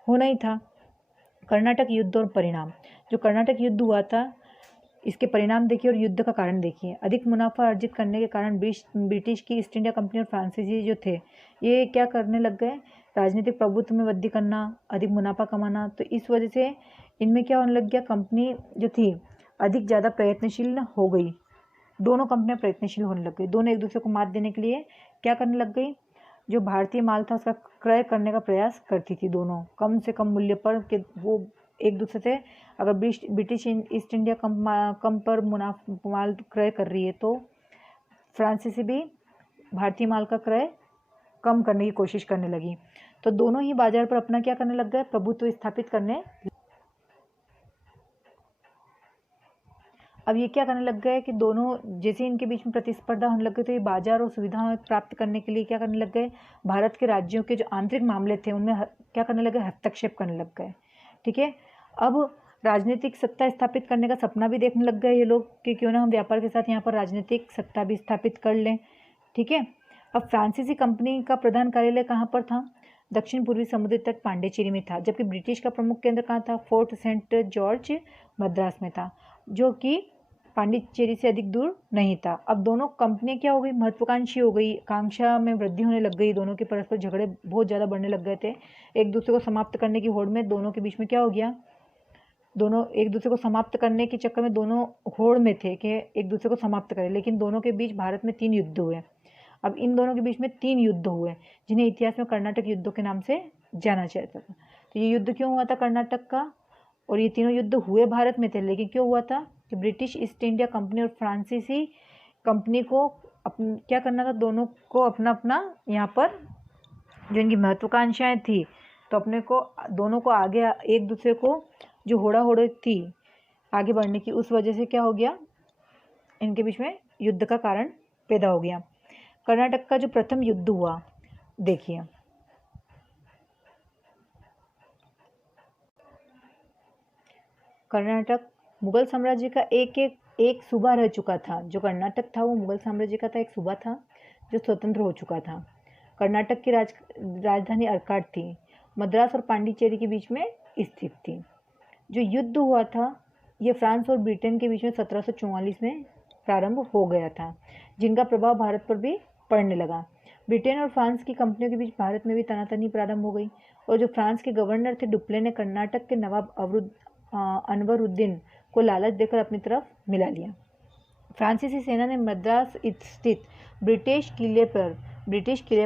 होना ही था। कर्नाटक युद्ध और परिणाम, जो कर्नाटक युद्ध हुआ था इसके परिणाम देखिए और युद्ध का कारण देखिए। अधिक मुनाफा अर्जित करने के कारण ब्रिटिश की ईस्ट इंडिया कंपनी और फ्रांसीसी जो थे ये क्या करने लग गए? राजनीतिक प्रभुत्व में वृद्धि करना, अधिक मुनाफा कमाना। तो इस वजह से इनमें क्या होने लग गया? कंपनी जो थी अधिक ज़्यादा प्रयत्नशील हो गई, दोनों कंपनियां प्रयत्नशील होने लग गई, दोनों एक दूसरे को मात देने के लिए क्या करने लग गई? जो भारतीय माल था उसका क्रय करने का प्रयास करती थी, दोनों कम से कम मूल्य पर, कि वो एक दूसरे से अगर ब्रिटिश ईस्ट इंडिया कम पर माल क्रय कर रही है तो फ्रांसीसी भी भारतीय माल का क्रय कम करने की कोशिश करने लगी। तो दोनों ही बाजार पर अपना क्या करने लग गए? प्रभुत्व स्थापित करने। अब ये क्या करने लग गए कि दोनों जैसे इनके बीच में प्रतिस्पर्धा होने लग गई, तो ये बाजार और सुविधाएं प्राप्त करने के लिए क्या करने लग गए? भारत के राज्यों के जो आंतरिक मामले थे उनमें क्या करने लगे? हस्तक्षेप करने लग गए। ठीक है, अब राजनीतिक सत्ता स्थापित करने का सपना भी देखने लग गए ये लोग कि क्यों ना हम व्यापार के साथ यहाँ पर राजनीतिक सत्ता भी स्थापित कर लें। ठीक है, अब फ्रांसीसी कंपनी का प्रधान कार्यालय कहाँ पर था? दक्षिण पूर्वी समुद्र तट पांडिचेरी में था, जबकि ब्रिटिश का प्रमुख केंद्र कहाँ था? फोर्ट सेंट जॉर्ज मद्रास में था, जो कि पांडिचेरी से अधिक दूर नहीं था। अब दोनों कंपनियां क्या हो गई? महत्वाकांक्षी हो गई, आकांक्षा में वृद्धि होने लग गई, दोनों के परस्पर झगड़े बहुत ज़्यादा बढ़ने लग गए थे। एक दूसरे को समाप्त करने की होड़ में दोनों के बीच में क्या हो गया? दोनों एक दूसरे को समाप्त करने के चक्कर में दोनों होड़ में थे कि एक दूसरे को समाप्त करें, लेकिन दोनों के बीच भारत में 3 युद्ध हुए। अब इन दोनों के बीच में 3 युद्ध हुए जिन्हें इतिहास में कर्नाटक युद्धों के नाम से जाना जाता था। तो ये युद्ध क्यों हुआ था कर्नाटक का? और ये तीनों युद्ध हुए भारत में थे, लेकिन क्यों हुआ था? कि ब्रिटिश ईस्ट इंडिया कंपनी और फ्रांसीसी कंपनी को क्या करना था? दोनों को अपना अपना यहाँ पर जो इनकी महत्वाकांक्षाएं थी, तो अपने को दोनों को आगे एक दूसरे को जो होड़ा होड़ी थी आगे बढ़ने की, उस वजह से क्या हो गया? इनके बीच में युद्ध का कारण पैदा हो गया। कर्नाटक का जो प्रथम युद्ध हुआ देखिए, कर्नाटक मुगल साम्राज्य का एक सूबा रह चुका था। जो कर्नाटक था वो मुगल साम्राज्य का था, एक सूबा था जो स्वतंत्र हो चुका था। कर्नाटक की राजधानी अर्काट थी, मद्रास और पांडिचेरी के बीच में स्थित थी। जो युद्ध हुआ था ये फ्रांस और ब्रिटेन के बीच में 1744 में प्रारंभ हो गया था, जिनका प्रभाव भारत पर भी पड़ने लगा। ब्रिटेन और फ्रांस की कंपनियों के बीच भारत में भी तनातनी प्रारंभ हो गई, और जो फ्रांस के गवर्नर थे डुप्ले ने कर्नाटक के नवाब अनवरुद्दीन को लालच देकर अपनी तरफ मिला लिया। फ्रांसीसी सेना ने मद्रास स्थित ब्रिटिश किले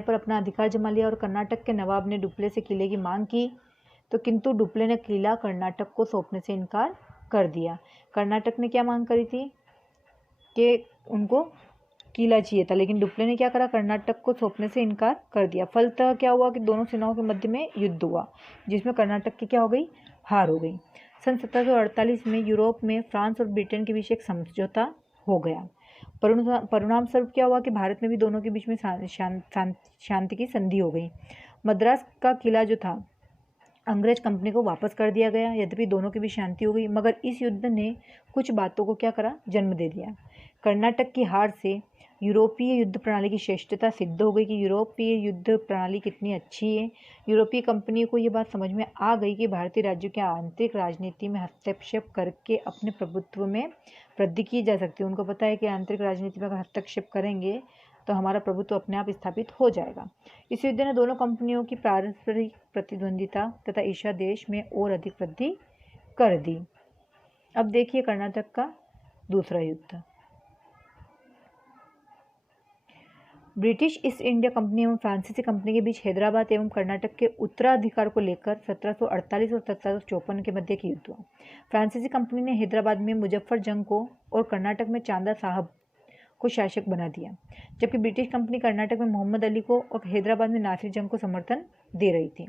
पर अपना अधिकार जमा लिया, और कर्नाटक के नवाब ने डुप्ले से किले की मांग की, तो किंतु डुप्ले ने किला कर्नाटक को सौंपने से इनकार कर दिया। कर्नाटक ने क्या मांग करी थी? कि उनको किला चाहिए था, लेकिन डुप्ले ने क्या करा? कर्नाटक को सौंपने से इनकार कर दिया। फलतः क्या हुआ कि दोनों सेनाओं के मध्य में युद्ध हुआ, जिसमें कर्नाटक की क्या हो गई? हार हो गई। सन 1748 में यूरोप में फ्रांस और ब्रिटेन के बीच एक समझौता हो गया। परिणाम स्वरूप क्या हुआ कि भारत में भी दोनों के बीच में शांति की संधि हो गई। मद्रास का किला जो था अंग्रेज कंपनी को वापस कर दिया गया। यद्यपि दोनों के बीच शांति हो गई, मगर इस युद्ध ने कुछ बातों को क्या करा? जन्म दे दिया। कर्नाटक की हार से यूरोपीय युद्ध प्रणाली की श्रेष्ठता सिद्ध हो गई कि यूरोपीय युद्ध प्रणाली कितनी अच्छी है। यूरोपीय कंपनियों को ये बात समझ में आ गई कि भारतीय राज्यों के आंतरिक राजनीति में हस्तक्षेप करके अपने प्रभुत्व में वृद्धि की जा सकती है। उनको पता है कि आंतरिक राजनीति में अगर हस्तक्षेप करेंगे तो हमारा प्रभुत्व अपने आप स्थापित हो जाएगा। इस युद्ध ने दोनों कंपनियों की पारस्परिक प्रतिद्वंदिता तथा ईर्ष्या देश में और अधिक वृद्धि कर दी। अब देखिए कर्नाटक का दूसरा युद्ध। ब्रिटिश ईस्ट इंडिया कंपनी एवं फ्रांसीसी कंपनी के बीच हैदराबाद एवं कर्नाटक के उत्तराधिकार को लेकर 1748 और 1754 के मध्य की युद्ध हुआ। फ्रांसीसी कंपनी ने हैदराबाद में मुजफ्फर जंग को और कर्नाटक में चांदा साहब को शासक बना दिया, जबकि ब्रिटिश कंपनी कर्नाटक में मोहम्मद अली को और हैदराबाद में नासिर जंग को समर्थन दे रही थी।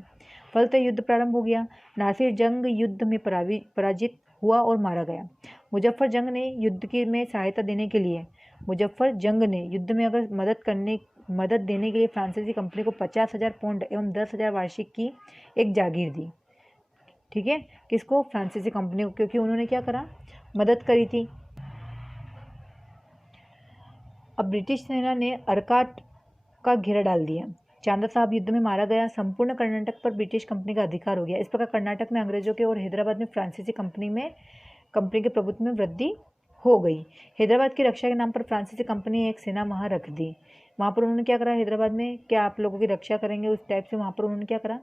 फलतः युद्ध प्रारंभ हो गया। नासिर जंग युद्ध में पराजित हुआ और मारा गया। मुजफ्फर जंग ने युद्ध में सहायता देने के लिए मदद देने के लिए फ्रांसीसी कंपनी को 50,000 पौंड एवं 10,000 वार्षिक की एक जागीर दी। ठीक है, किसको? फ्रांसीसी कंपनी को, क्योंकि उन्होंने क्या करा? मदद करी थी। अब ब्रिटिश सेना ने अर्काट का घेरा डाल दिया। चांदा साहब युद्ध में मारा गया। संपूर्ण कर्नाटक पर ब्रिटिश कंपनी का अधिकार हो गया। इस प्रकार कर्नाटक में अंग्रेजों के और हैदराबाद में फ्रांसीसी कंपनी के प्रभुत्व में वृद्धि हो गई। हैदराबाद की रक्षा के नाम पर फ्रांसीसी कंपनी ने एक सेना वहाँ रख दी। वहाँ पर उन्होंने क्या करा? हैदराबाद में क्या आप लोगों की रक्षा करेंगे, उस टाइप से वहाँ पर उन्होंने क्या करा?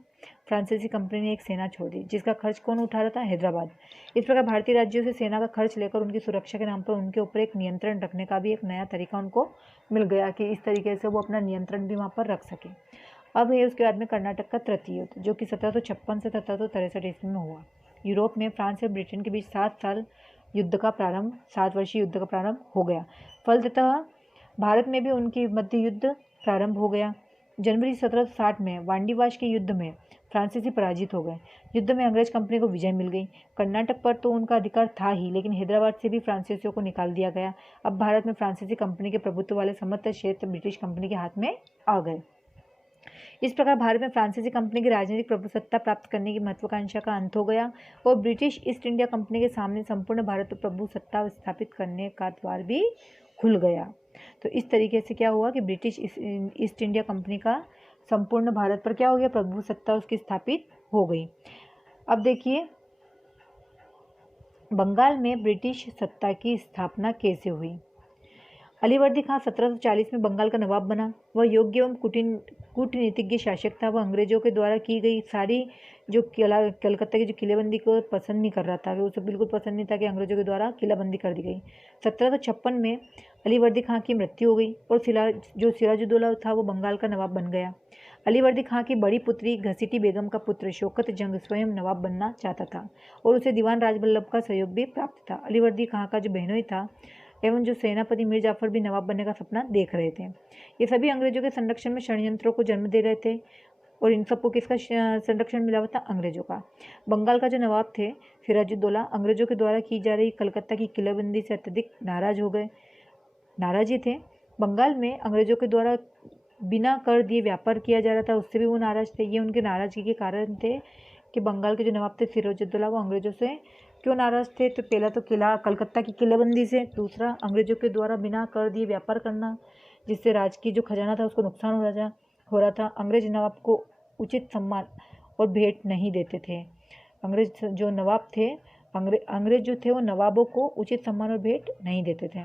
फ्रांसीसी कंपनी ने एक सेना छोड़ दी, जिसका खर्च कौन उठा रहा था? हैदराबाद। इस प्रकार भारतीय राज्यों से सेना का खर्च लेकर उनकी सुरक्षा के नाम पर उनके ऊपर एक नियंत्रण रखने का भी एक नया तरीका उनको मिल गया कि इस तरीके से वो अपना नियंत्रण भी वहाँ पर रख सके। अब है उसके बाद में कर्नाटक का तृतीय युद्ध, जो कि 1756 से 1763 ईस्वी में हुआ। यूरोप में फ्रांस और ब्रिटेन के बीच 7 वर्षीय युद्ध का प्रारंभ हो गया। फलतः भारत में भी उनकी मध्य युद्ध प्रारंभ हो गया। जनवरी 1760 में वांडीवाश के युद्ध में फ्रांसीसी पराजित हो गए। युद्ध में अंग्रेज कंपनी को विजय मिल गई। कर्नाटक पर तो उनका अधिकार था ही, लेकिन हैदराबाद से भी फ्रांसीसियों को निकाल दिया गया। अब भारत में फ्रांसीसी कंपनी के प्रभुत्व वाले समस्त क्षेत्र ब्रिटिश कंपनी के हाथ में आ गए। इस प्रकार भारत में फ्रांसीसी कंपनी की राजनीतिक प्रभुसत्ता प्राप्त करने की महत्वाकांक्षा का अंत हो गया और ब्रिटिश ईस्ट इंडिया कंपनी के सामने संपूर्ण भारत पर प्रभुसत्ता स्थापित करने का द्वार भी खुल गया। तो इस तरीके से क्या हुआ कि ब्रिटिश ईस्ट इंडिया कंपनी का संपूर्ण भारत पर क्या हो गया? प्रभुसत्ता उसकी स्थापित हो गई। अब देखिए बंगाल में ब्रिटिश सत्ता की स्थापना कैसे हुई। अलीवर्दी खां 1740 में बंगाल का नवाब बना। वह योग्य एवं कूटनीतिज्ञ शासक था। वह अंग्रेजों के द्वारा की गई सारी जो कलकत्ता की जो किलेबंदी को पसंद नहीं कर रहा था, उसे बिल्कुल पसंद नहीं था कि अंग्रेजों के द्वारा किलाबंदी कर दी गई। 1756 में अलीवर्दी खां की मृत्यु हो गई और सिराजुद्दौला था वो बंगाल का नवाब बन गया। अलीवर्दी खां की बड़ी पुत्री घसीटी बेगम का पुत्र शौकत जंग स्वयं नवाब बनना चाहता था और उसे दीवान राजबल्लभ का सहयोग भी प्राप्त था। अलीवर्दी खां का जो बहनोई था एवं जो सेनापति मीर जाफर भी नवाब बनने का सपना देख रहे थे। ये सभी अंग्रेजों के संरक्षण में षड्यंत्रों को जन्म दे रहे थे और इन सबको किसका संरक्षण मिला हुआ था? अंग्रेजों का। बंगाल का जो नवाब थे सिराजुद्दौला अंग्रेजों के द्वारा की जा रही कलकत्ता की किलेबंदी से अत्यधिक नाराज हो गए। नाराजी थे। बंगाल में अंग्रेजों के द्वारा बिना कर दिए व्यापार किया जा रहा था, उससे भी वो नाराज थे। ये उनके नाराजगी के कारण थे कि बंगाल के जो नवाब थे सिराजुद्दौला वो अंग्रेजों से क्यों नाराज थे? तो पहला तो कलकत्ता की किलेबंदी से, दूसरा अंग्रेजों के द्वारा बिना कर दिए व्यापार करना, जिससे राज की जो खजाना था उसको नुकसान हो रहा था। अंग्रेज नवाब को उचित सम्मान और भेंट नहीं देते थे। अंग्रेज जो नवाब थे अंग्रेज जो थे वो नवाबों को उचित सम्मान और भेंट नहीं देते थे।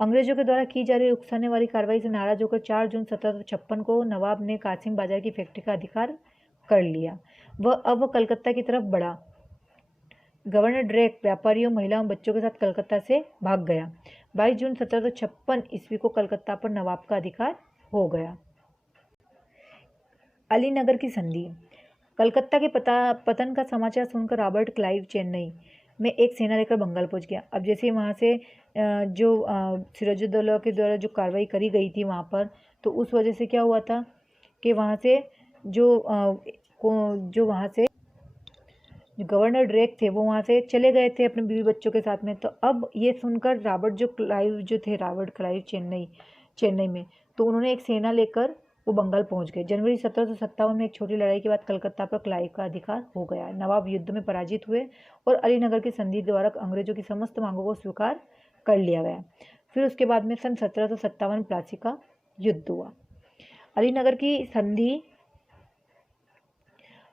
अंग्रेजों के द्वारा की जा रही उकसाने वाली कार्रवाई से नाराज होकर 4 जून 1756 को नवाब ने कासिम बाजार की फैक्ट्री का अधिकार कर लिया। अब कलकत्ता की तरफ बढ़ा। गवर्नर ड्रेक व्यापारियों, महिलाओं, बच्चों के साथ कलकत्ता से भाग गया। 22 जून 1756 ईस्वी को कलकत्ता पर नवाब का अधिकार हो गया। अलीनगर की संधि। कलकत्ता के पतन का समाचार सुनकर रॉबर्ट क्लाइव चेन्नई में एक सेना लेकर बंगाल पहुंच गया। अब जैसे वहाँ से जो सिराजुद्दौला के द्वारा जो कार्रवाई करी गई थी वहाँ पर, तो उस वजह से क्या हुआ था कि वहाँ से जो वहाँ से गवर्नर ड्रेक थे वो वहाँ से चले गए थे अपने बीवी बच्चों के साथ में। तो अब ये सुनकर रॉबर्ट क्लाइव चेन्नई में, तो उन्होंने एक सेना लेकर वो बंगाल पहुंच गए। जनवरी 1757 में एक छोटी लड़ाई के बाद कलकत्ता पर क्लाइव का अधिकार हो गया। नवाब युद्ध में पराजित हुए और अलीनगर की संधि द्वारा अंग्रेजों की समस्त मांगों को स्वीकार कर लिया गया। फिर उसके बाद में सन 1757 में प्लासी का युद्ध हुआ। अलीनगर की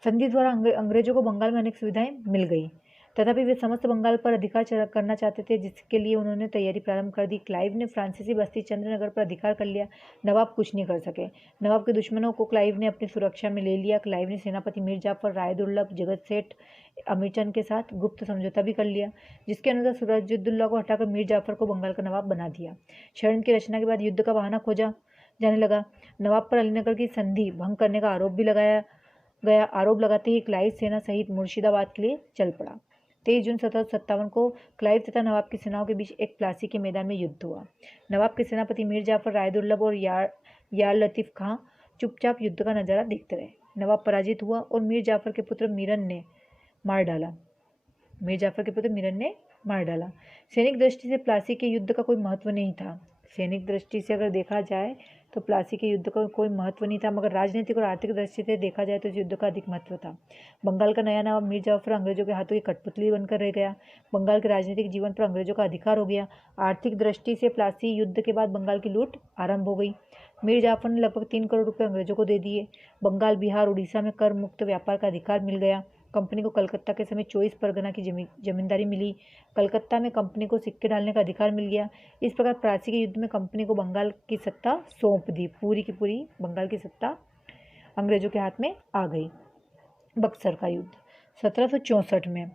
संधि द्वारा अंग्रेजों को बंगाल में अनेक सुविधाएं मिल गई, तथापि वे समस्त बंगाल पर अधिकार करना चाहते थे, जिसके लिए उन्होंने तैयारी प्रारंभ कर दी। क्लाइव ने फ्रांसीसी बस्ती चंद्रनगर पर अधिकार कर लिया। नवाब कुछ नहीं कर सके। नवाब के दुश्मनों को क्लाइव ने अपनी सुरक्षा में ले लिया। क्लाइव ने सेनापति मीर जाफर, राय दुर्लभ, जगत सेठ, अमीरचंद के साथ गुप्त समझौता भी कर लिया, जिसके अनुसार सिराजुद्दौला को हटाकर मीर जाफर को बंगाल का नवाब बना दिया। षड्यंत्र की रचना के बाद युद्ध का बहाना खोजा जाने लगा। नवाब पर अलीनगर की संधि भंग करने का आरोप भी लगाया गया। आरोप लगाते ही क्लाइव सेना सहित मुर्शिदाबाद के लिए चल पड़ा। 23 जून 1757 को क्लाइव तथा नवाब की सेनाओं के बीच एक प्लासी के मैदान में युद्ध हुआ। नवाब के सेनापति मीर जाफर, राय दुर्लभ और यार लतीफ खां चुपचाप युद्ध का नजारा देखते रहे। नवाब पराजित हुआ और मीर जाफर के पुत्र मीरन ने मार डाला। सैनिक दृष्टि से प्लासी के युद्ध का कोई महत्व नहीं था। सैनिक दृष्टि से अगर देखा जाए तो प्लासी के युद्ध का कोई महत्व नहीं था, मगर राजनीतिक और आर्थिक दृष्टि से देखा जाए तो इस युद्ध का अधिक महत्व था। बंगाल का नया नवाब मीर जाफर अंग्रेजों के हाथों की कठपुतली बनकर रह गया। बंगाल के राजनीतिक जीवन पर अंग्रेजों का अधिकार हो गया। आर्थिक दृष्टि से प्लासी युद्ध के बाद बंगाल की लूट आरंभ हो गई। मीर जाफर ने लगभग 3 करोड़ रुपए अंग्रेजों को दे दिए। बंगाल, बिहार, उड़ीसा में कर मुक्त व्यापार का अधिकार मिल गया। कंपनी को कलकत्ता के समय 24 परगना की जमींदारी मिली। कलकत्ता में कंपनी को सिक्के डालने का अधिकार मिल गया। इस प्रकार प्लासी के युद्ध में कंपनी को बंगाल की सत्ता सौंप दी। पूरी की पूरी बंगाल की सत्ता अंग्रेजों के हाथ में आ गई। बक्सर का युद्ध 1764 में।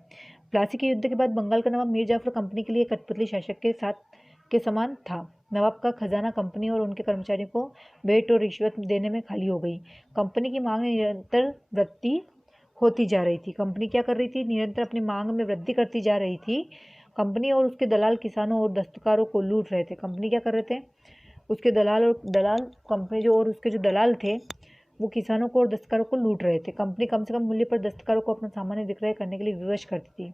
प्लासी के युद्ध के बाद बंगाल का नवाब मीर जाफर कंपनी के लिए कठपुतली शासक के समान था। नवाब का खजाना कंपनी और उनके कर्मचारियों को भेंट और रिश्वत देने में खाली हो गई। कंपनी की मांग में निरंतर वृद्धि होती जा रही थी। कंपनी क्या कर रही थी? निरंतर अपनी मांग में वृद्धि करती जा रही थी। कंपनी और उसके दलाल किसानों और दस्तकारों को लूट रहे थे। कंपनी क्या कर रहे थे? उसके दलाल कंपनी और उसके जो दलाल थे वो किसानों को और दस्तकारों को लूट रहे थे। कंपनी कम से कम मूल्य पर दस्तकारों को अपना सामान विक्रय करने के लिए विवश करती थी।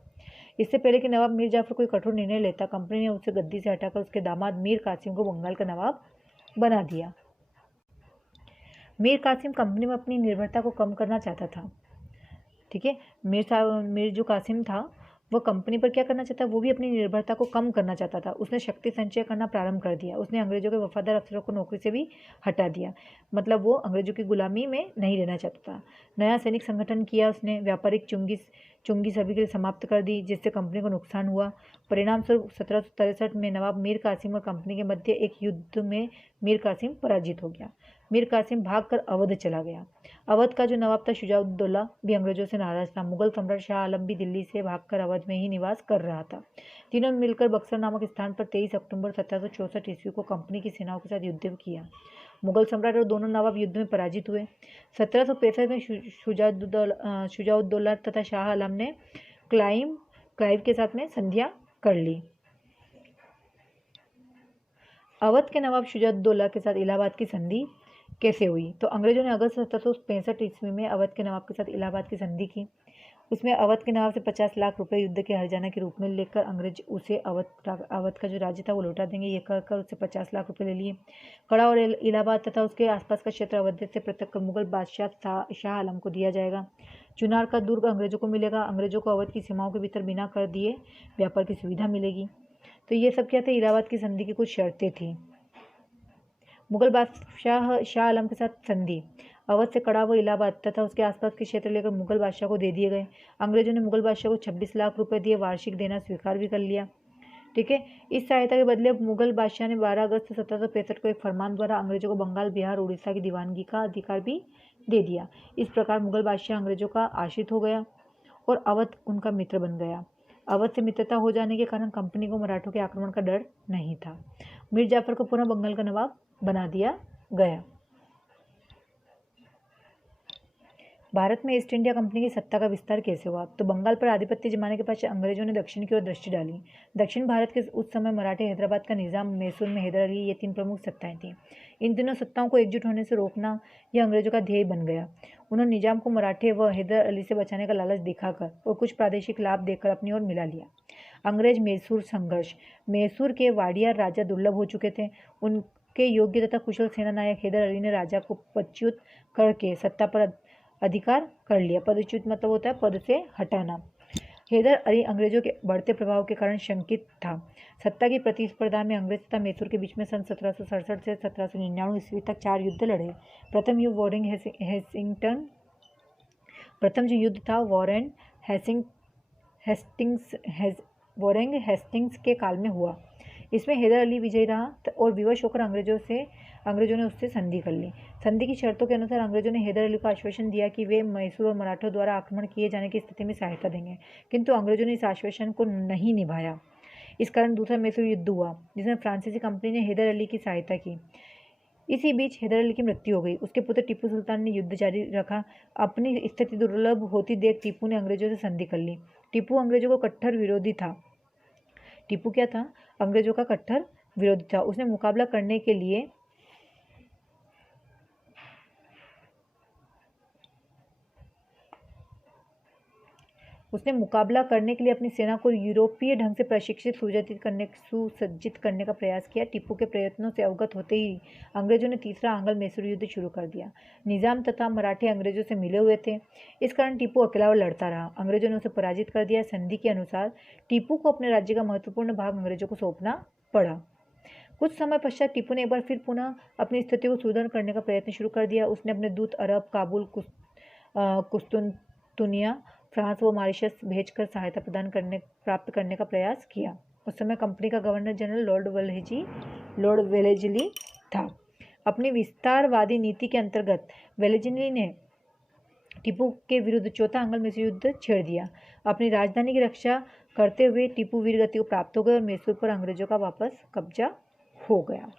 इससे पहले कि नवाब मीर जाफर कोई कठोर निर्णय लेता, कंपनी ने उसे गद्दी से हटाकर उसके दामाद मीर कासिम को बंगाल का नवाब बना दिया। मीर कासिम कंपनी में अपनी निर्भरता को कम करना चाहता था। ठीक है, मीर जो कासिम था वो कंपनी पर क्या करना चाहता, वो भी अपनी निर्भरता को कम करना चाहता था। उसने शक्ति संचय करना प्रारंभ कर दिया। उसने अंग्रेजों के वफादार अफसरों को नौकरी से भी हटा दिया। मतलब वो अंग्रेजों की गुलामी में नहीं रहना चाहता था। नया सैनिक संगठन किया उसने। व्यापारिक चुंगी सभी के लिए समाप्त कर दी, जिससे कंपनी को नुकसान हुआ। परिणाम स्वरूप 1763 में नवाब मीर कासिम और कंपनी के मध्य एक युद्ध में मीर कासिम पराजित हो गया। मीर कासिम भागकर अवध चला गया। अवध का जो नवाब था शुजाउद्दौला भी अंग्रेजों से नाराज था। मुगल सम्राट शाह आलम भी दिल्ली से भागकर अवध में ही निवास कर रहा था। तीनों ने मिलकर बक्सर नामक स्थान पर 23 अक्टूबर 1764 ईस्वी को कंपनी की सेनाओं के साथ युद्ध किया। मुगल सम्राट और दोनों नवाब युद्ध में पराजित हुए। 1765 में शुजाउद्दौला तथा शाह आलम ने क्लाइव के साथ में संधियां कर ली। अवध के नवाब शुजाउद्दौला के साथ इलाहाबाद की संधि कैसे हुई? तो अंग्रेजों ने अगस्त 1765 ईस्वी में अवध के नवाब के साथ इलाहाबाद की संधि की। उसमें अवध के नवाब से 50 लाख रुपए युद्ध के हर्जाना के रूप में लेकर अंग्रेज उसे अवध का जो राज्य था वो लौटा देंगे, ये कहकर उससे 50 लाख रुपए ले लिए। कड़ा और इलाहाबाद तथा उसके आसपास का क्षेत्र अवध से पृथक कर मुगल बादशाह शाह आलम को दिया जाएगा। चुनार का दुर्ग अंग्रेजों को मिलेगा। अंग्रेजों को अवध की सीमाओं के भीतर बिना कर दिए व्यापार की सुविधा मिलेगी। तो ये सब क्या थे? इलाहाबाद की संधि की कुछ शर्तें थी। मुगल बादशाह शाह आलम के साथ संधि। अवध से कड़ा व इलाहाबाद तथा उसके आसपास के क्षेत्र लेकर मुगल बादशाह को दे दिए गए। अंग्रेजों ने मुगल बादशाह को 26 लाख रुपए दिए। वार्षिक देना स्वीकार भी कर लिया। ठीक है, इस सहायता के बदले मुगल बादशाह ने 12 अगस्त 1765 को एक फरमान द्वारा अंग्रेजों को बंगाल, बिहार, उड़ीसा की दीवानगी का अधिकार भी दे दिया। इस प्रकार मुगल बादशाह अंग्रेजों का आश्रित हो गया और अवध उनका मित्र बन गया। अवध से मित्रता हो जाने के कारण कंपनी को मराठों के आक्रमण का डर नहीं था। मीर जाफर को पुनः बंगाल का नवाब बना दिया गया। भारत में ईस्ट इंडिया कंपनी की सत्ता का विस्तार कैसे हुआ? तो बंगाल पर आधिपत्य जमाने के पश्चात अंग्रेजों ने दक्षिण की ओर दृष्टि डाली। दक्षिण भारत के उस समय मराठे, हैदराबाद का निजाम, मैसूर में हैदर अली, ये 3 प्रमुख सत्ताएं थीं। इन तीनों सत्ताओं को एकजुट होने से रोकना यह अंग्रेजों का ध्येय बन गया। उन्होंने निजाम को मराठे व हैदर अली से बचाने का लालच दिखाकर और कुछ प्रादेशिक लाभ देकर अपनी ओर मिला लिया। अंग्रेज मैसूर संघर्ष। मैसूर के वाडियार राजा दुर्लभ हो चुके थे। उनके योग्य तथा कुशल सेना नायक हैदर अली ने राजा को पदच्युत करके सत्ता पर अधिकार कर लिया। पदच्युत मतलब होता है पद से हटाना। हैदर अली अंग्रेजों के बढ़ते प्रभाव के कारण शंकित था। सत्ता की प्रतिस्पर्धा में अंग्रेज तथा मैसूर के बीच में सन 1767 से 1799 ईस्वी तक 4 युद्ध लड़े। प्रथम युद्ध प्रथम जो युद्ध था वॉरेन हेस्टिंग्स के काल में हुआ। इसमें हैदर अली विजयी रहा और विवश होकर अंग्रेजों ने उससे संधि कर ली। संधि की शर्तों के अनुसार अंग्रेजों ने हैदर अली को आश्वासन दिया कि वे मैसूर और मराठों द्वारा आक्रमण किए जाने की स्थिति में सहायता देंगे, किंतु अंग्रेजों ने इस आश्वासन को नहीं निभाया। इस कारण दूसरा मैसूर युद्ध हुआ, जिसमें फ्रांसीसी कंपनी ने हैदर अली की सहायता की। इसी बीच हैदर अली की मृत्यु हो गई। उसके पुत्र टीपू सुल्तान ने युद्ध जारी रखा। अपनी स्थिति दुर्लभ होती देख टीपू ने अंग्रेजों से संधि कर ली। टीपू अंग्रेजों को कट्टर विरोधी था। टीपू क्या था? अंग्रेजों का कट्टर विरोधी था। उसने मुकाबला करने के लिए उसने मुकाबला करने के लिए अपनी सेना को यूरोपीय ढंग से प्रशिक्षित सुसज्जित करने का प्रयास किया। टीपू के प्रयत्नों से अवगत होते ही अंग्रेजों ने तीसरा आंग्ल मैसूर युद्ध शुरू कर दिया। निजाम तथा मराठे अंग्रेजों से मिले हुए थे, इस कारण टीपू अकेला लड़ता रहा। अंग्रेजों ने उसे पराजित कर दिया। संधि के अनुसार टीपू को अपने राज्य का महत्वपूर्ण भाग अंग्रेजों को सौंपना पड़ा। कुछ समय पश्चात टीपू ने एक बार फिर पुनः अपनी स्थिति को सुदृढ़ करने का प्रयत्न शुरू कर दिया। उसने अपने दूत अरब, काबुल, कुस्तुनतुनिया, फ्रांस व मॉरिशस भेजकर सहायता प्राप्त करने का प्रयास किया। उस समय कंपनी का गवर्नर जनरल लॉर्ड वेलेस्ली था। अपनी विस्तारवादी नीति के अंतर्गत वेलेस्ली ने टीपू के विरुद्ध चौथा आंग्ल मैसूर युद्ध छेड़ दिया। अपनी राजधानी की रक्षा करते हुए टीपू वीरगति को प्राप्त हो गए और मैसूर पर अंग्रेजों का वापस कब्जा हो गया।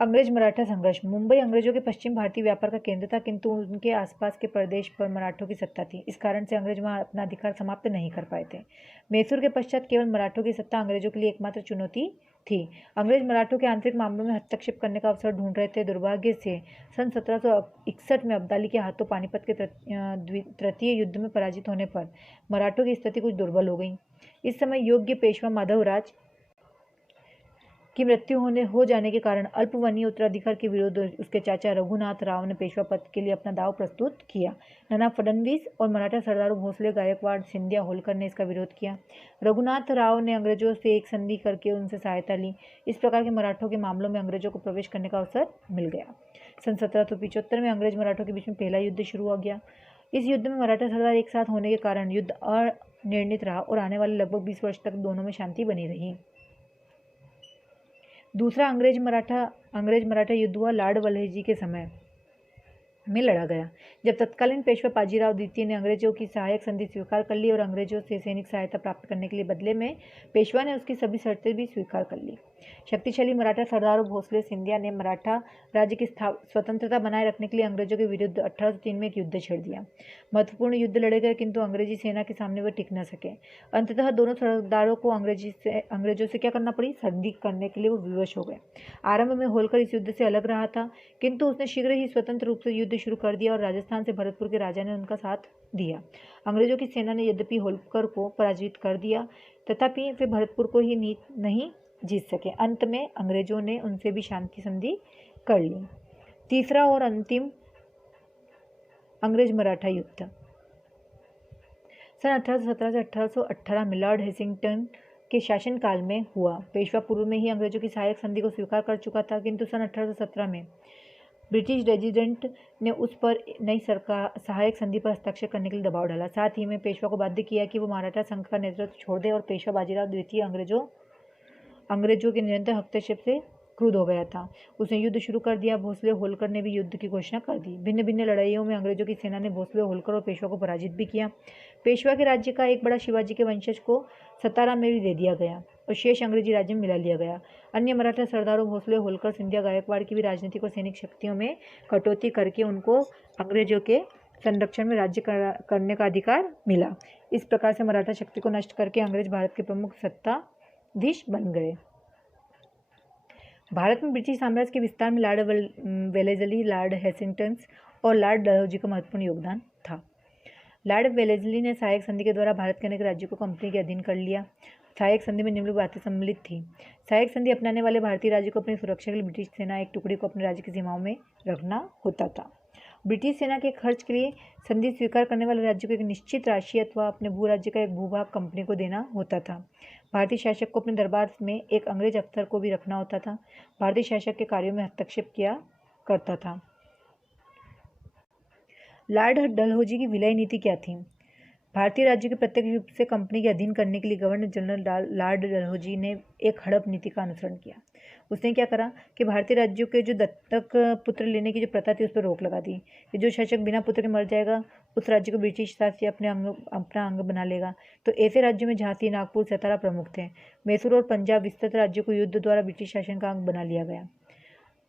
अंग्रेज मराठा संघर्ष। मुंबई अंग्रेजों के पश्चिम भारतीय व्यापार का केंद्र था, किंतु उनके आसपास के प्रदेश पर मराठों की सत्ता थी। इस कारण से अंग्रेज वहां अपना अधिकार समाप्त नहीं कर पाए थे। मैसूर के पश्चात केवल मराठों की सत्ता अंग्रेजों के लिए एकमात्र चुनौती थी। अंग्रेज मराठों के आंतरिक मामलों में हस्तक्षेप करने का अवसर ढूंढ रहे थे। दुर्भाग्य से सन 1761 में अब्दाली के हाथों पानीपत के तृतीय युद्ध में पराजित होने पर मराठों की स्थिति कुछ दुर्बल हो गई। इस समय योग्य पेशवा माधवराज की मृत्यु हो जाने के कारण अल्पवर्णीय उत्तराधिकार के विरुद्ध उसके चाचा रघुनाथ राव ने पेशवा पद के लिए अपना दाव प्रस्तुत किया। नाना फडणवीस और मराठा सरदारों भोसले, गायकवाड़, सिंधिया, होलकर ने इसका विरोध किया। रघुनाथ राव ने अंग्रेजों से एक संधि करके उनसे सहायता ली। इस प्रकार के मराठों के मामलों में अंग्रेजों को प्रवेश करने का अवसर मिल गया। सन 1775 में अंग्रेज मराठों के बीच में पहला युद्ध शुरू हो गया। इस युद्ध में मराठा सरदार एक साथ होने के कारण युद्ध अनिर्णित रहा और आने वाले लगभग 20 वर्ष तक दोनों में शांति बनी रही। दूसरा अंग्रेज मराठा युद्ध हुआ लॉर्ड वेलेस्ली के समय में लड़ा गया, जब तत्कालीन पेशवा बाजीराव द्वितीय ने अंग्रेजों की सहायक संधि स्वीकार कर ली और अंग्रेजों से सैनिक सहायता प्राप्त करने के लिए बदले में पेशवा ने उसकी सभी शर्तें भी स्वीकार कर ली। शक्तिशाली मराठा सरदारों भोसले, सिंधिया ने मराठा राज्य की स्वतंत्रता बनाए रखने के लिए अंग्रेजों के विरुद्ध 1803 में एक युद्ध छेड़ दिया। महत्वपूर्ण युद्ध लड़े गए, किंतु अंग्रेजी सेना के सामने वे टिक न सके। अंततः दोनों सरदारों को अंग्रेजों से क्या करना पड़ी? संधि करने के लिए वो विवश हो गए। आरंभ में होलकर इस युद्ध से अलग रहा था, किंतु उसने शीघ्र ही स्वतंत्र रूप से युद्ध शुरू कर दिया और राजस्थान से भरतपुर के राजा ने उनका साथ दिया। अंग्रेजों की सेना ने यद्यपि होलकर को पराजित कर दिया, तथापि वे भरतपुर को ही नहीं जीत सके। अंत में अंग्रेजों ने उनसे भी शांति संधि कर ली। तीसरा और अंतिम अंग्रेज मराठा युद्ध सन 1817 से 1818 में लॉर्ड हेसिंगटन के शासनकाल में हुआ। पेशवा पूर्व में ही अंग्रेजों की सहायक संधि को स्वीकार कर चुका था, किंतु सन 1817 में ब्रिटिश रेजिडेंट ने उस पर नई सरकार सहायक संधि पर हस्ताक्षर करने के लिए दबाव डाला। साथ ही में पेशवा को बाध्य किया कि वो मराठा संघ का नेतृत्व छोड़ दे और पेशवा बाजीराव द्वितीय अंग्रेजों के निरंतर हस्तक्षेप से क्रुद्ध हो गया था। उसने युद्ध शुरू कर दिया। भोसले, होलकर ने भी युद्ध की घोषणा कर दी। भिन्न भिन्न लड़ाइयों में अंग्रेजों की सेना ने भोसले, होलकर और पेशवा को पराजित भी किया। पेशवा के राज्य का एक बड़ा शिवाजी के वंशज को सतारा में भी दे दिया गया और शेष अंग्रेजी राज्य में मिला लिया गया। अन्य मराठा सरदारों भोसले, होलकर, सिंधिया, गायकवाड़ की भी राजनीतिक और सैनिक शक्तियों में कटौती करके उनको अंग्रेजों के संरक्षण में राज्य करने का अधिकार मिला। इस प्रकार से मराठा शक्ति को नष्ट करके अंग्रेज भारत के प्रमुख सत्ताधीश बन गए। भारत में ब्रिटिश साम्राज्य के विस्तार में लॉर्ड वेलेस्ली, लॉर्ड हेस्टिंग्स और लॉर्ड डलहौजी का महत्वपूर्ण योगदान था। लॉर्ड वेलेस्ली ने सहायक संधि के द्वारा भारत के अनेक राज्यों को कंपनी के अधीन कर लिया। सहायक संधि में निम्नलिखित बातें सम्मिलित थी। सहायक संधि अपनाने वाले भारतीय राज्य को अपनी सुरक्षा के लिए ब्रिटिश सेना एक टुकड़ी को अपने राज्य की सीमाओं में रखना होता था। ब्रिटिश सेना के खर्च के लिए संधि स्वीकार करने वाले राज्य को एक निश्चित राशि अथवा अपने भू राज्य का एक भूभाग कंपनी को देना होता था। भारतीय शासक को अपने दरबार में एक अंग्रेज अफसर को भी रखना होता था। भारतीय शासक के कार्यों में हस्तक्षेप किया करता था। लॉर्ड डलहौजी की विलय नीति क्या थी? भारतीय राज्य के प्रत्यक्ष रूप से कंपनी के अधीन करने के लिए गवर्नर जनरल लॉर्ड डलहौजी ने एक हड़प नीति का अनुसरण किया। उसने क्या करा कि भारतीय राज्यों के जो दत्तक पुत्र लेने की जो प्रथा थी उस पर रोक लगा दी कि जो शासक बिना पुत्र के मर जाएगा उस राज्य को ब्रिटिश शासन अपना अंग बना लेगा। तो ऐसे राज्यों में झांसी, नागपुर, सतारा प्रमुख थे। मैसूर और पंजाब विस्तृत राज्यों को युद्ध द्वारा ब्रिटिश शासन का अंग बना लिया गया।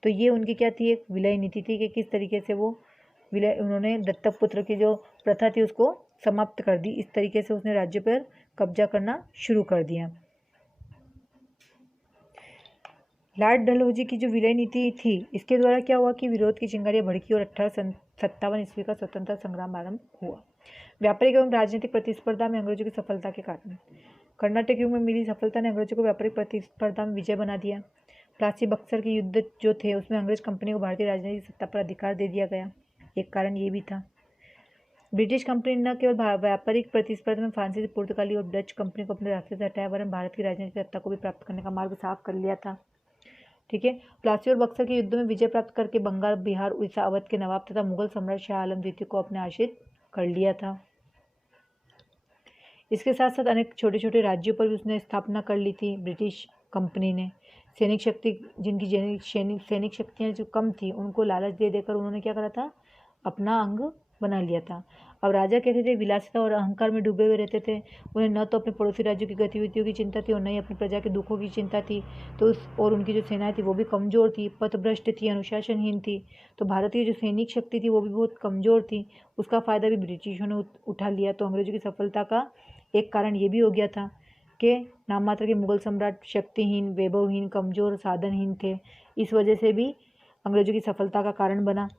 तो ये उनकी क्या थी? एक विलय नीति थी कि किस तरीके से वो उन्होंने दत्तक पुत्र की जो प्रथा थी उसको समाप्त कर दी। इस तरीके से उसने राज्य पर कब्जा करना शुरू कर दिया। लॉर्ड डलहौजी की जो विलय नीति थी, इसके द्वारा क्या हुआ कि विरोध की चिंगारियां भड़की और 1857 ईस्वी का स्वतंत्रता संग्राम आरंभ हुआ। व्यापारिक एवं राजनीतिक प्रतिस्पर्धा में अंग्रेजों की सफलता के कारण कर्नाटक युग में मिली सफलता ने अंग्रेजों को व्यापारिक प्रतिस्पर्धा में विजय बना दिया। प्लासी बक्सर के युद्ध जो थे उसमें अंग्रेज कंपनी को भारतीय राजनीतिक सत्ता पर अधिकार दे दिया गया। एक कारण ये भी था। ब्रिटिश कंपनी न केवल व्यापारिक प्रतिस्पर्धा में फ्रांसीसी, पुर्तगाली और डच कंपनी को अपने रास्ते से हटाया, वरन भारत की राजनीतिक सत्ता को भी प्राप्त करने का मार्ग साफ कर लिया था। ठीक है। प्लासी और बक्सर के युद्ध में विजय प्राप्त करके बंगाल, बिहार, उड़ीसा, अवध के नवाब तथा मुगल सम्राट शाह आलम द्वितीय को अपने आश्रित कर लिया था। इसके साथ साथ अनेक छोटे छोटे राज्यों पर भी उसने स्थापना कर ली थी ब्रिटिश कंपनी ने। सैनिक शक्ति, जिनकी सैनिक शक्तियाँ जो कम थी, उनको लालच दे देकर उन्होंने क्या करा था, अपना अंग बना लिया था। अब राजा कहते थे विलासिता और अहंकार में डूबे हुए रहते थे। उन्हें न तो अपने पड़ोसी राज्यों की गतिविधियों की चिंता थी और न ही अपनी प्रजा के दुखों की चिंता थी। तो और उनकी जो सेनाएं थी वो भी कमज़ोर थी, पथभ्रष्ट थी, अनुशासनहीन थी। तो भारत की जो सैनिक शक्ति थी वो भी बहुत कमज़ोर थी। उसका फ़ायदा भी ब्रिटिशों ने उठा लिया। तो अंग्रेजों की सफलता का एक कारण ये भी हो गया था कि नाम मात्र के मुगल सम्राट शक्तिहीन, वैभवहीन, कमज़ोर, साधनहीन थे। इस वजह से भी अंग्रेजों की सफलता का कारण बना,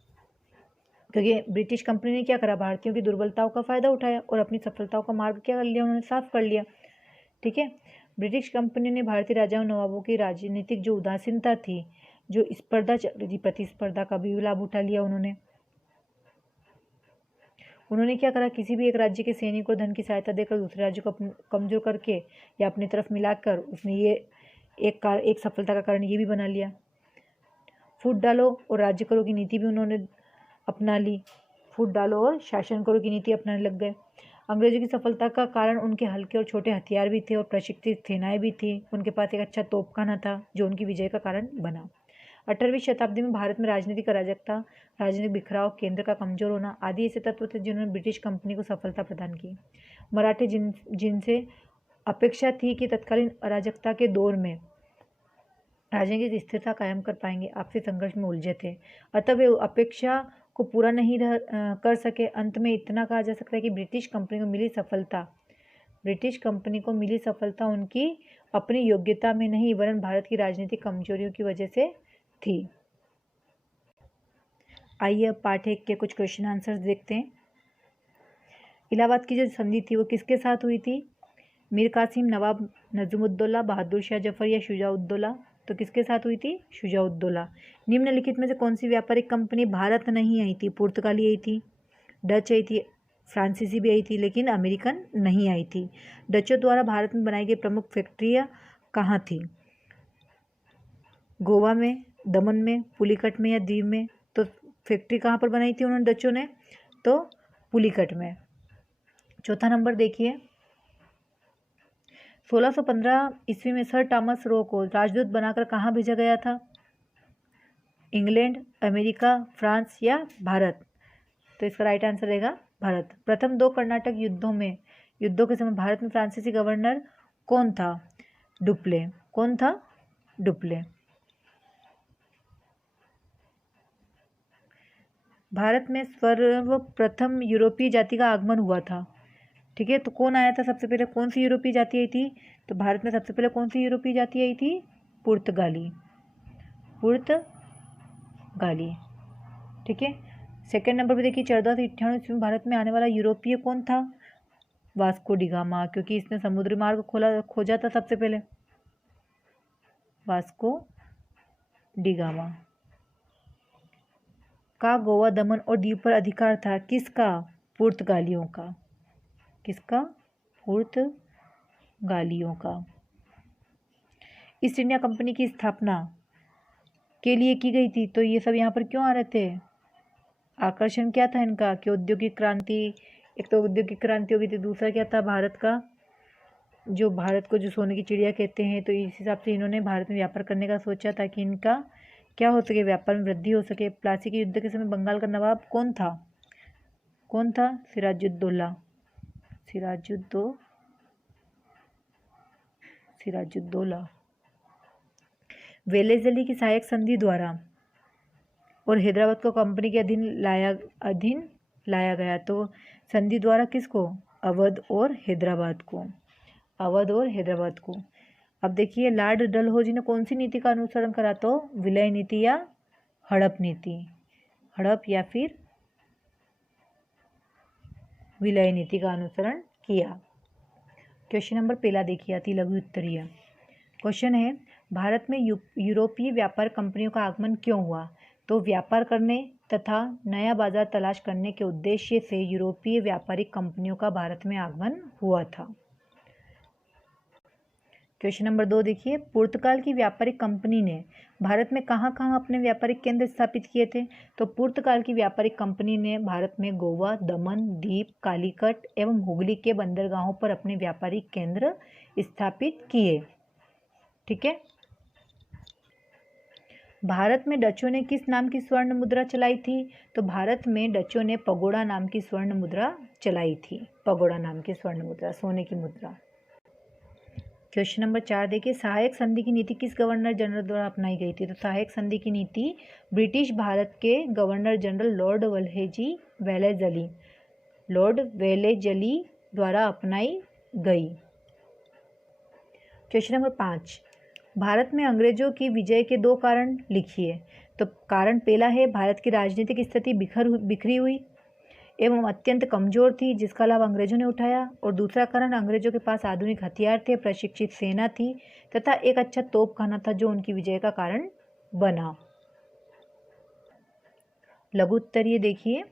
क्योंकि ब्रिटिश कंपनी ने क्या करा, भारतीयों की दुर्बलताओं का फ़ायदा उठाया और अपनी सफलताओं का मार्ग क्या कर लिया, उन्होंने साफ कर लिया। ठीक है। ब्रिटिश कंपनी ने भारतीय राजाओं नवाबों की राजनीतिक जो उदासीनता थी, जो स्पर्धा चल रही थी, प्रतिस्पर्धा का भी लाभ उठा लिया उन्होंने क्या करा, किसी भी एक राज्य के सैनिक को धन की सहायता देकर दूसरे राज्य को कमजोर करके या अपनी तरफ मिलाकर उसने ये एक सफलता का कारण ये भी बना लिया। फूट डालो और राज्य करो की नीति भी उन्होंने अपना ली। फूट डालो और शासन करो की नीति अपनाने लग गए। अंग्रेजों की सफलता का कारण उनके हल्के और छोटे हथियार भी थे और प्रशिक्षित सेनाएं भी थी। उनके पास एक अच्छा तोपखाना था जो उनकी विजय का कारण बना। 18वीं शताब्दी में भारत में राजनीतिक अराजकता, राजनीतिक बिखराव, केंद्र का कमजोर होना आदि ऐसे तत्व थे जिन्होंने ब्रिटिश कंपनी को सफलता प्रदान की। मराठे जिनसे अपेक्षा थी कि तत्कालीन अराजकता के दौर में राजनीतिक स्थिरता कायम कर पाएंगे, आपसी संघर्ष में उलझे थे। अतः वे अपेक्षा को पूरा नहीं कर सके। अंत में इतना कहा जा सकता है कि ब्रिटिश कंपनी को मिली सफलता उनकी अपनी योग्यता में नहीं वरन भारत की राजनीतिक कमजोरियों की वजह से थी। आइए अब पार्ट 1 के कुछ क्वेश्चन आंसर्स देखते हैं। इलाहाबाद की जो संधि थी वो किसके साथ हुई थी? मीर कासिम, नवाब नजमुद्दौला, बहादुर शाह जफर या शुजाउद्दौला? तो किसके साथ हुई थी? शुजाउद्दौला। निम्नलिखित में से कौन सी व्यापारिक कंपनी भारत नहीं आई थी? पुर्तगाली आई थी, डच आई थी, फ्रांसीसी भी आई थी, लेकिन अमेरिकन नहीं आई थी। डचों द्वारा भारत में बनाई गई प्रमुख फैक्ट्रियाँ कहाँ थी? गोवा में, दमन में, पुलिकट में या दीव में? तो फैक्ट्री कहाँ पर बनाई थी उन्होंने डचों ने? तो पुलिकट में। चौथा नंबर देखिए, 1615 ईस्वी में सर थॉमस रो को राजदूत बनाकर कहाँ भेजा गया था? इंग्लैंड, अमेरिका, फ्रांस या भारत? तो इसका राइट आंसर रहेगा भारत। प्रथम 2 कर्नाटक युद्धों के समय भारत में फ्रांसीसी गवर्नर कौन था? डुप्ले। कौन था? डुप्ले। भारत में सर्वप्रथम यूरोपीय जाति का आगमन हुआ था। ठीक है, तो कौन आया था सबसे पहले? कौन सी यूरोपीय जाति आई थी? तो भारत में सबसे पहले कौन सी यूरोपीय जाति आई थी? पुर्तगाली। ठीक है। सेकंड नंबर पर देखिए, 1498 ईस्वी में भारत में आने वाला यूरोपीय कौन था? वास्को डी गामा, क्योंकि इसने समुद्री मार्ग खोजा था सबसे पहले। वास्को डी गामा का गोवा, दमन और दीव पर अधिकार था। किसका? पुर्तगालियों का। किसका? पुर्तगालियों का। ईस्ट इंडिया कंपनी की स्थापना के लिए की गई थी। तो ये सब यहाँ पर क्यों आ रहे थे? आकर्षण क्या था इनका? कि औद्योगिक क्रांति, एक तो औद्योगिक क्रांति हो गई थी, दूसरा क्या था, भारत को जो सोने की चिड़िया कहते हैं। तो इस हिसाब से इन्होंने भारत में व्यापार करने का सोचा ताकि इनका क्या हो सके, व्यापार में वृद्धि हो सके। प्लासी के युद्ध के समय बंगाल का नवाब कौन था? सिराजुद्दौला। वेलेज़ली की सहायक संधि द्वारा और हैदराबाद को कंपनी के अधीन लाया गया। तो संधि द्वारा किसको? अवध और हैदराबाद को। अब देखिए लॉर्ड डलहौजी ने कौन सी नीति का अनुसरण करा, तो विलय नीति या हड़प नीति, हड़प या फिर विलय नीति का अनुसरण किया। क्वेश्चन नंबर पहला देखिए अति लघु उत्तरीय क्वेश्चन है, भारत में यूरोपीय व्यापार कंपनियों का आगमन क्यों हुआ, तो व्यापार करने तथा नया बाजार तलाश करने के उद्देश्य से यूरोपीय व्यापारिक कंपनियों का भारत में आगमन हुआ था। क्वेश्चन नंबर 2 देखिए, पुर्तगाल की व्यापारिक कंपनी ने भारत में कहाँ कहाँ अपने व्यापारिक केंद्र स्थापित किए थे, तो पुर्तगाल की व्यापारिक कंपनी ने भारत में गोवा, दमन, दीप, कालीकट एवं हुगली के बंदरगाहों पर अपने व्यापारिक केंद्र स्थापित किए। ठीक है। भारत में डचों ने किस नाम की स्वर्ण मुद्रा चलाई थी, तो भारत में डचों ने पगोड़ा नाम की स्वर्ण मुद्रा चलाई थी, पगोड़ा नाम की स्वर्ण मुद्रा, सोने की मुद्रा। क्वेश्चन नंबर 4 देखिए, सहायक संधि की नीति किस गवर्नर जनरल द्वारा अपनाई गई थी, तो सहायक संधि की नीति ब्रिटिश भारत के गवर्नर जनरल लॉर्ड वेलेजली द्वारा अपनाई गई। क्वेश्चन नंबर 5, भारत में अंग्रेजों की विजय के 2 कारण लिखिए, तो कारण पहला है भारत की राजनीतिक स्थिति बिखरी हुई एवं अत्यंत कमजोर थी, जिसका लाभ अंग्रेजों ने उठाया, और दूसरा कारण अंग्रेजों के पास आधुनिक हथियार थे, प्रशिक्षित सेना थी तथा एक अच्छा तोपखाना था जो उनकी विजय का कारण बना। लघु उत्तरीय देखिए,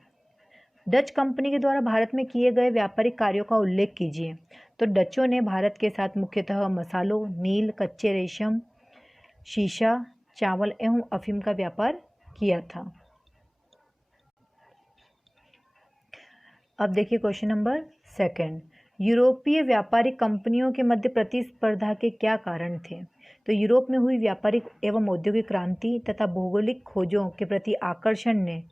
डच कंपनी के द्वारा भारत में किए गए व्यापारिक कार्यों का उल्लेख कीजिए, तो डचों ने भारत के साथ मुख्यतः मसालों, नील, कच्चे रेशम, शीशा, चावल एवं अफीम का व्यापार किया था। अब देखिए क्वेश्चन नंबर 2, यूरोपीय व्यापारिक कंपनियों के मध्य प्रतिस्पर्धा के क्या कारण थे, तो यूरोप में हुई व्यापारिक एवं औद्योगिक क्रांति तथा भौगोलिक खोजों के प्रति आकर्षण ने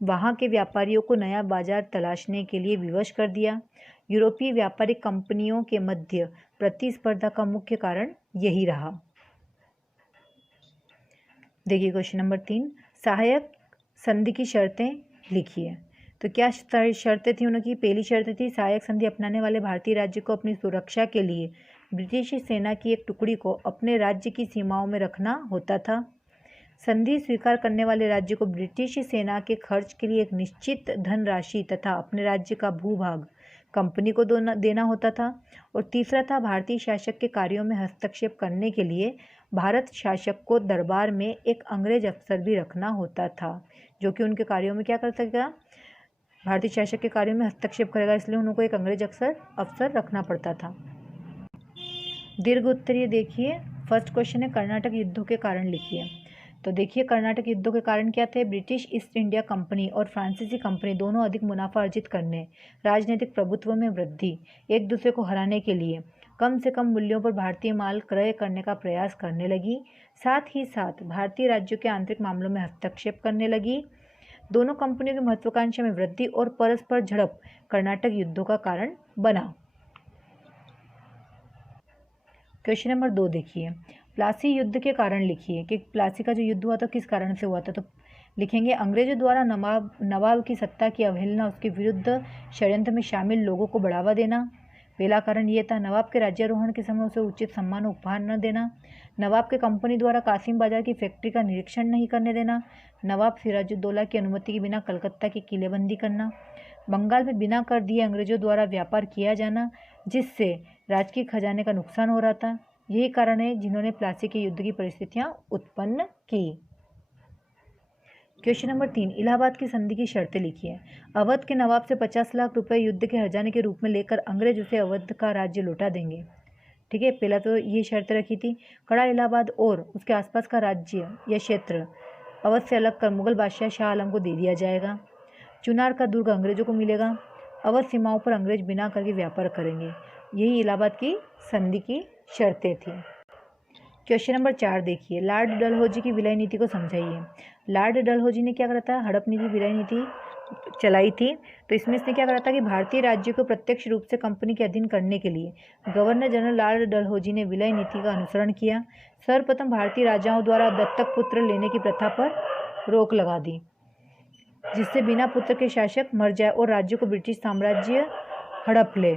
वहां के व्यापारियों को नया बाजार तलाशने के लिए विवश कर दिया। यूरोपीय व्यापारिक कंपनियों के मध्य प्रतिस्पर्धा का मुख्य कारण यही रहा। देखिए क्वेश्चन नंबर 3, सहायक संधि की शर्तें लिखिए, तो क्या शर्तें थी उनकी। पहली शर्त थी, सहायक संधि अपनाने वाले भारतीय राज्य को अपनी सुरक्षा के लिए ब्रिटिश सेना की एक टुकड़ी को अपने राज्य की सीमाओं में रखना होता था। संधि स्वीकार करने वाले राज्य को ब्रिटिश सेना के खर्च के लिए एक निश्चित धनराशि तथा अपने राज्य का भूभाग कंपनी को देना होता था। और तीसरा था, भारतीय शासक के कार्यों में हस्तक्षेप करने के लिए भारत शासक को दरबार में एक अंग्रेज अफसर भी रखना होता था, जो कि उनके कार्यों में क्या कर सकेगा, भारतीय शासक के कार्यों में हस्तक्षेप करेगा, इसलिए उनको एक अंग्रेज अफसर रखना पड़ता था। दीर्घ उत्तरीय देखिए, फर्स्ट क्वेश्चन है कर्नाटक युद्धों के कारण लिखिए, तो देखिए कर्नाटक युद्धों के कारण क्या थे। ब्रिटिश ईस्ट इंडिया कंपनी और फ्रांसीसी कंपनी दोनों अधिक मुनाफा अर्जित करने, राजनीतिक प्रभुत्व में वृद्धि, एक दूसरे को हराने के लिए कम से कम मूल्यों पर भारतीय माल क्रय करने का प्रयास करने लगी। साथ ही साथ भारतीय राज्यों के आंतरिक मामलों में हस्तक्षेप करने लगी। दोनों कंपनियों की महत्वाकांक्षा में वृद्धि और परस्पर झड़प कर्नाटक युद्धों का कारण बना। क्वेश्चन नंबर 2 देखिए, प्लासी युद्ध के कारण लिखिए कि प्लासी का जो युद्ध हुआ था किस कारण से हुआ था, तो लिखेंगे अंग्रेजों द्वारा नवाब की सत्ता की अवहेलना, उसके विरुद्ध षड्यंत्र में शामिल लोगों को बढ़ावा देना। पहला कारण ये था, नवाब के राज्यारोहण के समय उसे उचित सम्मान उपहार न देना, नवाब के कंपनी द्वारा कासिम बाजार की फैक्ट्री का निरीक्षण नहीं करने देना, नवाब सिराजुद्दौला की अनुमति के बिना कलकत्ता की किलेबंदी करना, बंगाल में बिना कर दिए अंग्रेजों द्वारा व्यापार किया जाना, जिससे राजकीय खजाने का नुकसान हो रहा था। यही कारण है जिन्होंने प्लासी के युद्ध की परिस्थितियां उत्पन्न की। क्वेश्चन नंबर 3, इलाहाबाद की संधि की शर्तें लिखिए। अवध के नवाब से 50 लाख रुपए युद्ध के हर्जाने के रूप में लेकर अंग्रेज उसे अवध का राज्य लौटा देंगे। ठीक है, पहला तो ये शर्त रखी थी। कड़ा इलाहाबाद और उसके आसपास का राज्य या क्षेत्र अवध से अलग कर मुगल बादशाह शाह आलम को दे दिया जाएगा। चुनार का दुर्ग अंग्रेजों को मिलेगा। अवध सीमाओं पर अंग्रेज बिना करके व्यापार करेंगे। यही इलाहाबाद की संधि की शर्तें थी। क्वेश्चन नंबर 4 देखिए, लॉर्ड डलहौजी की विलय नीति को समझाइए। लॉर्ड डलहौजी ने क्या करा था, हड़प नीति, विलय नीति चलाई थी। तो इसमें इसने क्या करा था कि भारतीय राज्यों को प्रत्यक्ष रूप से कंपनी के अधीन करने के लिए गवर्नर जनरल लॉर्ड डलहौजी ने विलय नीति का अनुसरण किया। सर्वप्रथम भारतीय राजाओं द्वारा दत्तक पुत्र लेने की प्रथा पर रोक लगा दी, जिससे बिना पुत्र के शासक मर जाए और राज्यों को ब्रिटिश साम्राज्य हड़प ले।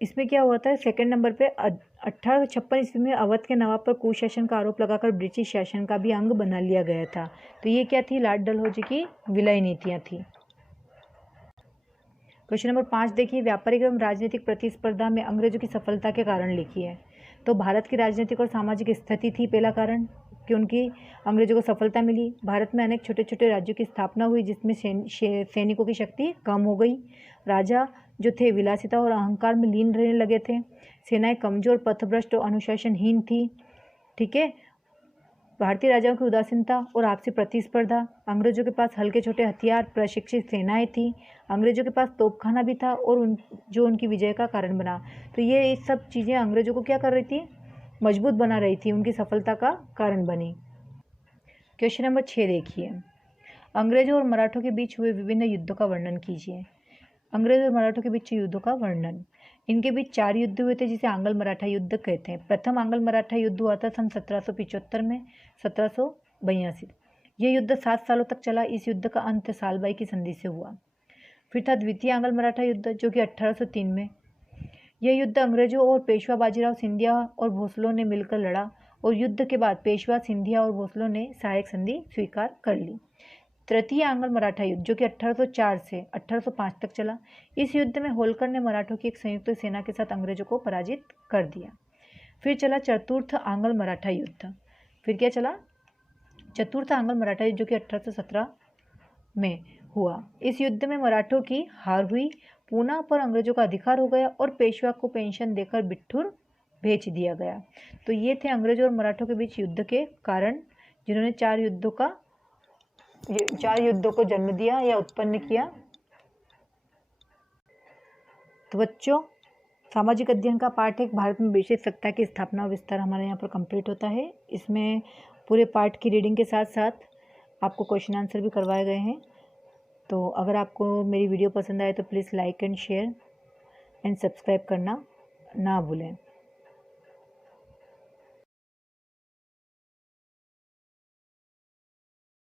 इसमें क्या हुआ था, सेकंड नंबर पे 1856 ईस्वी में अवध के नवाब पर कुशासन का आरोप लगाकर ब्रिटिश शासन का भी अंग बना लिया गया था। तो ये क्या थी, लॉर्ड डलहौजी की विलय नीतियाँ थी। क्वेश्चन नंबर 5 देखिए, व्यापारिक एवं राजनीतिक प्रतिस्पर्धा में अंग्रेजों की सफलता के कारण लिखिए। तो भारत की राजनीतिक और सामाजिक स्थिति थी पहला कारण कि उनकी अंग्रेजों को सफलता मिली। भारत में अनेक छोटे छोटे राज्यों की स्थापना हुई जिसमें सैनिकों की शक्ति कम हो गई। राजा जो थे विलासिता और अहंकार में लीन रहने लगे थे। सेनाएं कमजोर, पथभ्रष्ट और अनुशासनहीन थी। ठीक है। भारतीय राजाओं की उदासीनता और आपसी प्रतिस्पर्धा। अंग्रेजों के पास हल्के छोटे हथियार, प्रशिक्षित सेनाएं थी। अंग्रेजों के पास तोपखाना भी था और जो उनकी विजय का कारण बना। तो ये सब चीज़ें अंग्रेजों को क्या कर रही थी, मजबूत बना रही थी, उनकी सफलता का कारण बनी। क्वेश्चन नंबर 6 देखिए, अंग्रेजों और मराठों के बीच हुए विभिन्न युद्धों का वर्णन कीजिए। अंग्रेज और मराठों के बीच युद्धों का वर्णन। इनके बीच 4 युद्ध हुए थे जिसे आंग्ल मराठा युद्ध कहते हैं। प्रथम आंग्ल मराठा युद्ध हुआ था सन 1775 में, 1782। यह युद्ध 7 सालों तक चला। इस युद्ध का अंत सालबाई की संधि से हुआ। फिर था द्वितीय आंग्ल मराठा युद्ध जो कि 1803 में। यह युद्ध अंग्रेजों और पेशवा बाजीराव सिंधिया और भोसलों ने मिलकर लड़ा और युद्ध के बाद पेशवा, सिंधिया और भोसलों ने सहायक संधि स्वीकार कर ली। तृतीय आंग्ल मराठा युद्ध जो कि 1804 से 1805 तक चला। इस युद्ध में होलकर ने मराठों की एक संयुक्त सेना के साथ अंग्रेजों को पराजित कर दिया। फिर चला चतुर्थ आंग्ल मराठा युद्ध। फिर क्या चला, चतुर्थ आंग्ल मराठा युद्ध जो कि 1817 में हुआ। इस युद्ध में मराठों की हार हुई। पूना पर अंग्रेजों का अधिकार हो गया और पेशवा को पेंशन देकर बिठूर भेज दिया गया। तो ये थे अंग्रेजों और मराठों के बीच युद्ध के कारण जिन्होंने 4 युद्धों को जन्म दिया या उत्पन्न किया। तो बच्चों, सामाजिक अध्ययन का पाठ एक भारत में ब्रिटिश सत्ता की स्थापना और विस्तार हमारे यहाँ पर कंप्लीट होता है। इसमें पूरे पाठ की रीडिंग के साथ साथ आपको क्वेश्चन आंसर भी करवाए गए हैं। तो अगर आपको मेरी वीडियो पसंद आए तो please like and share and subscribe करना ना भूलें।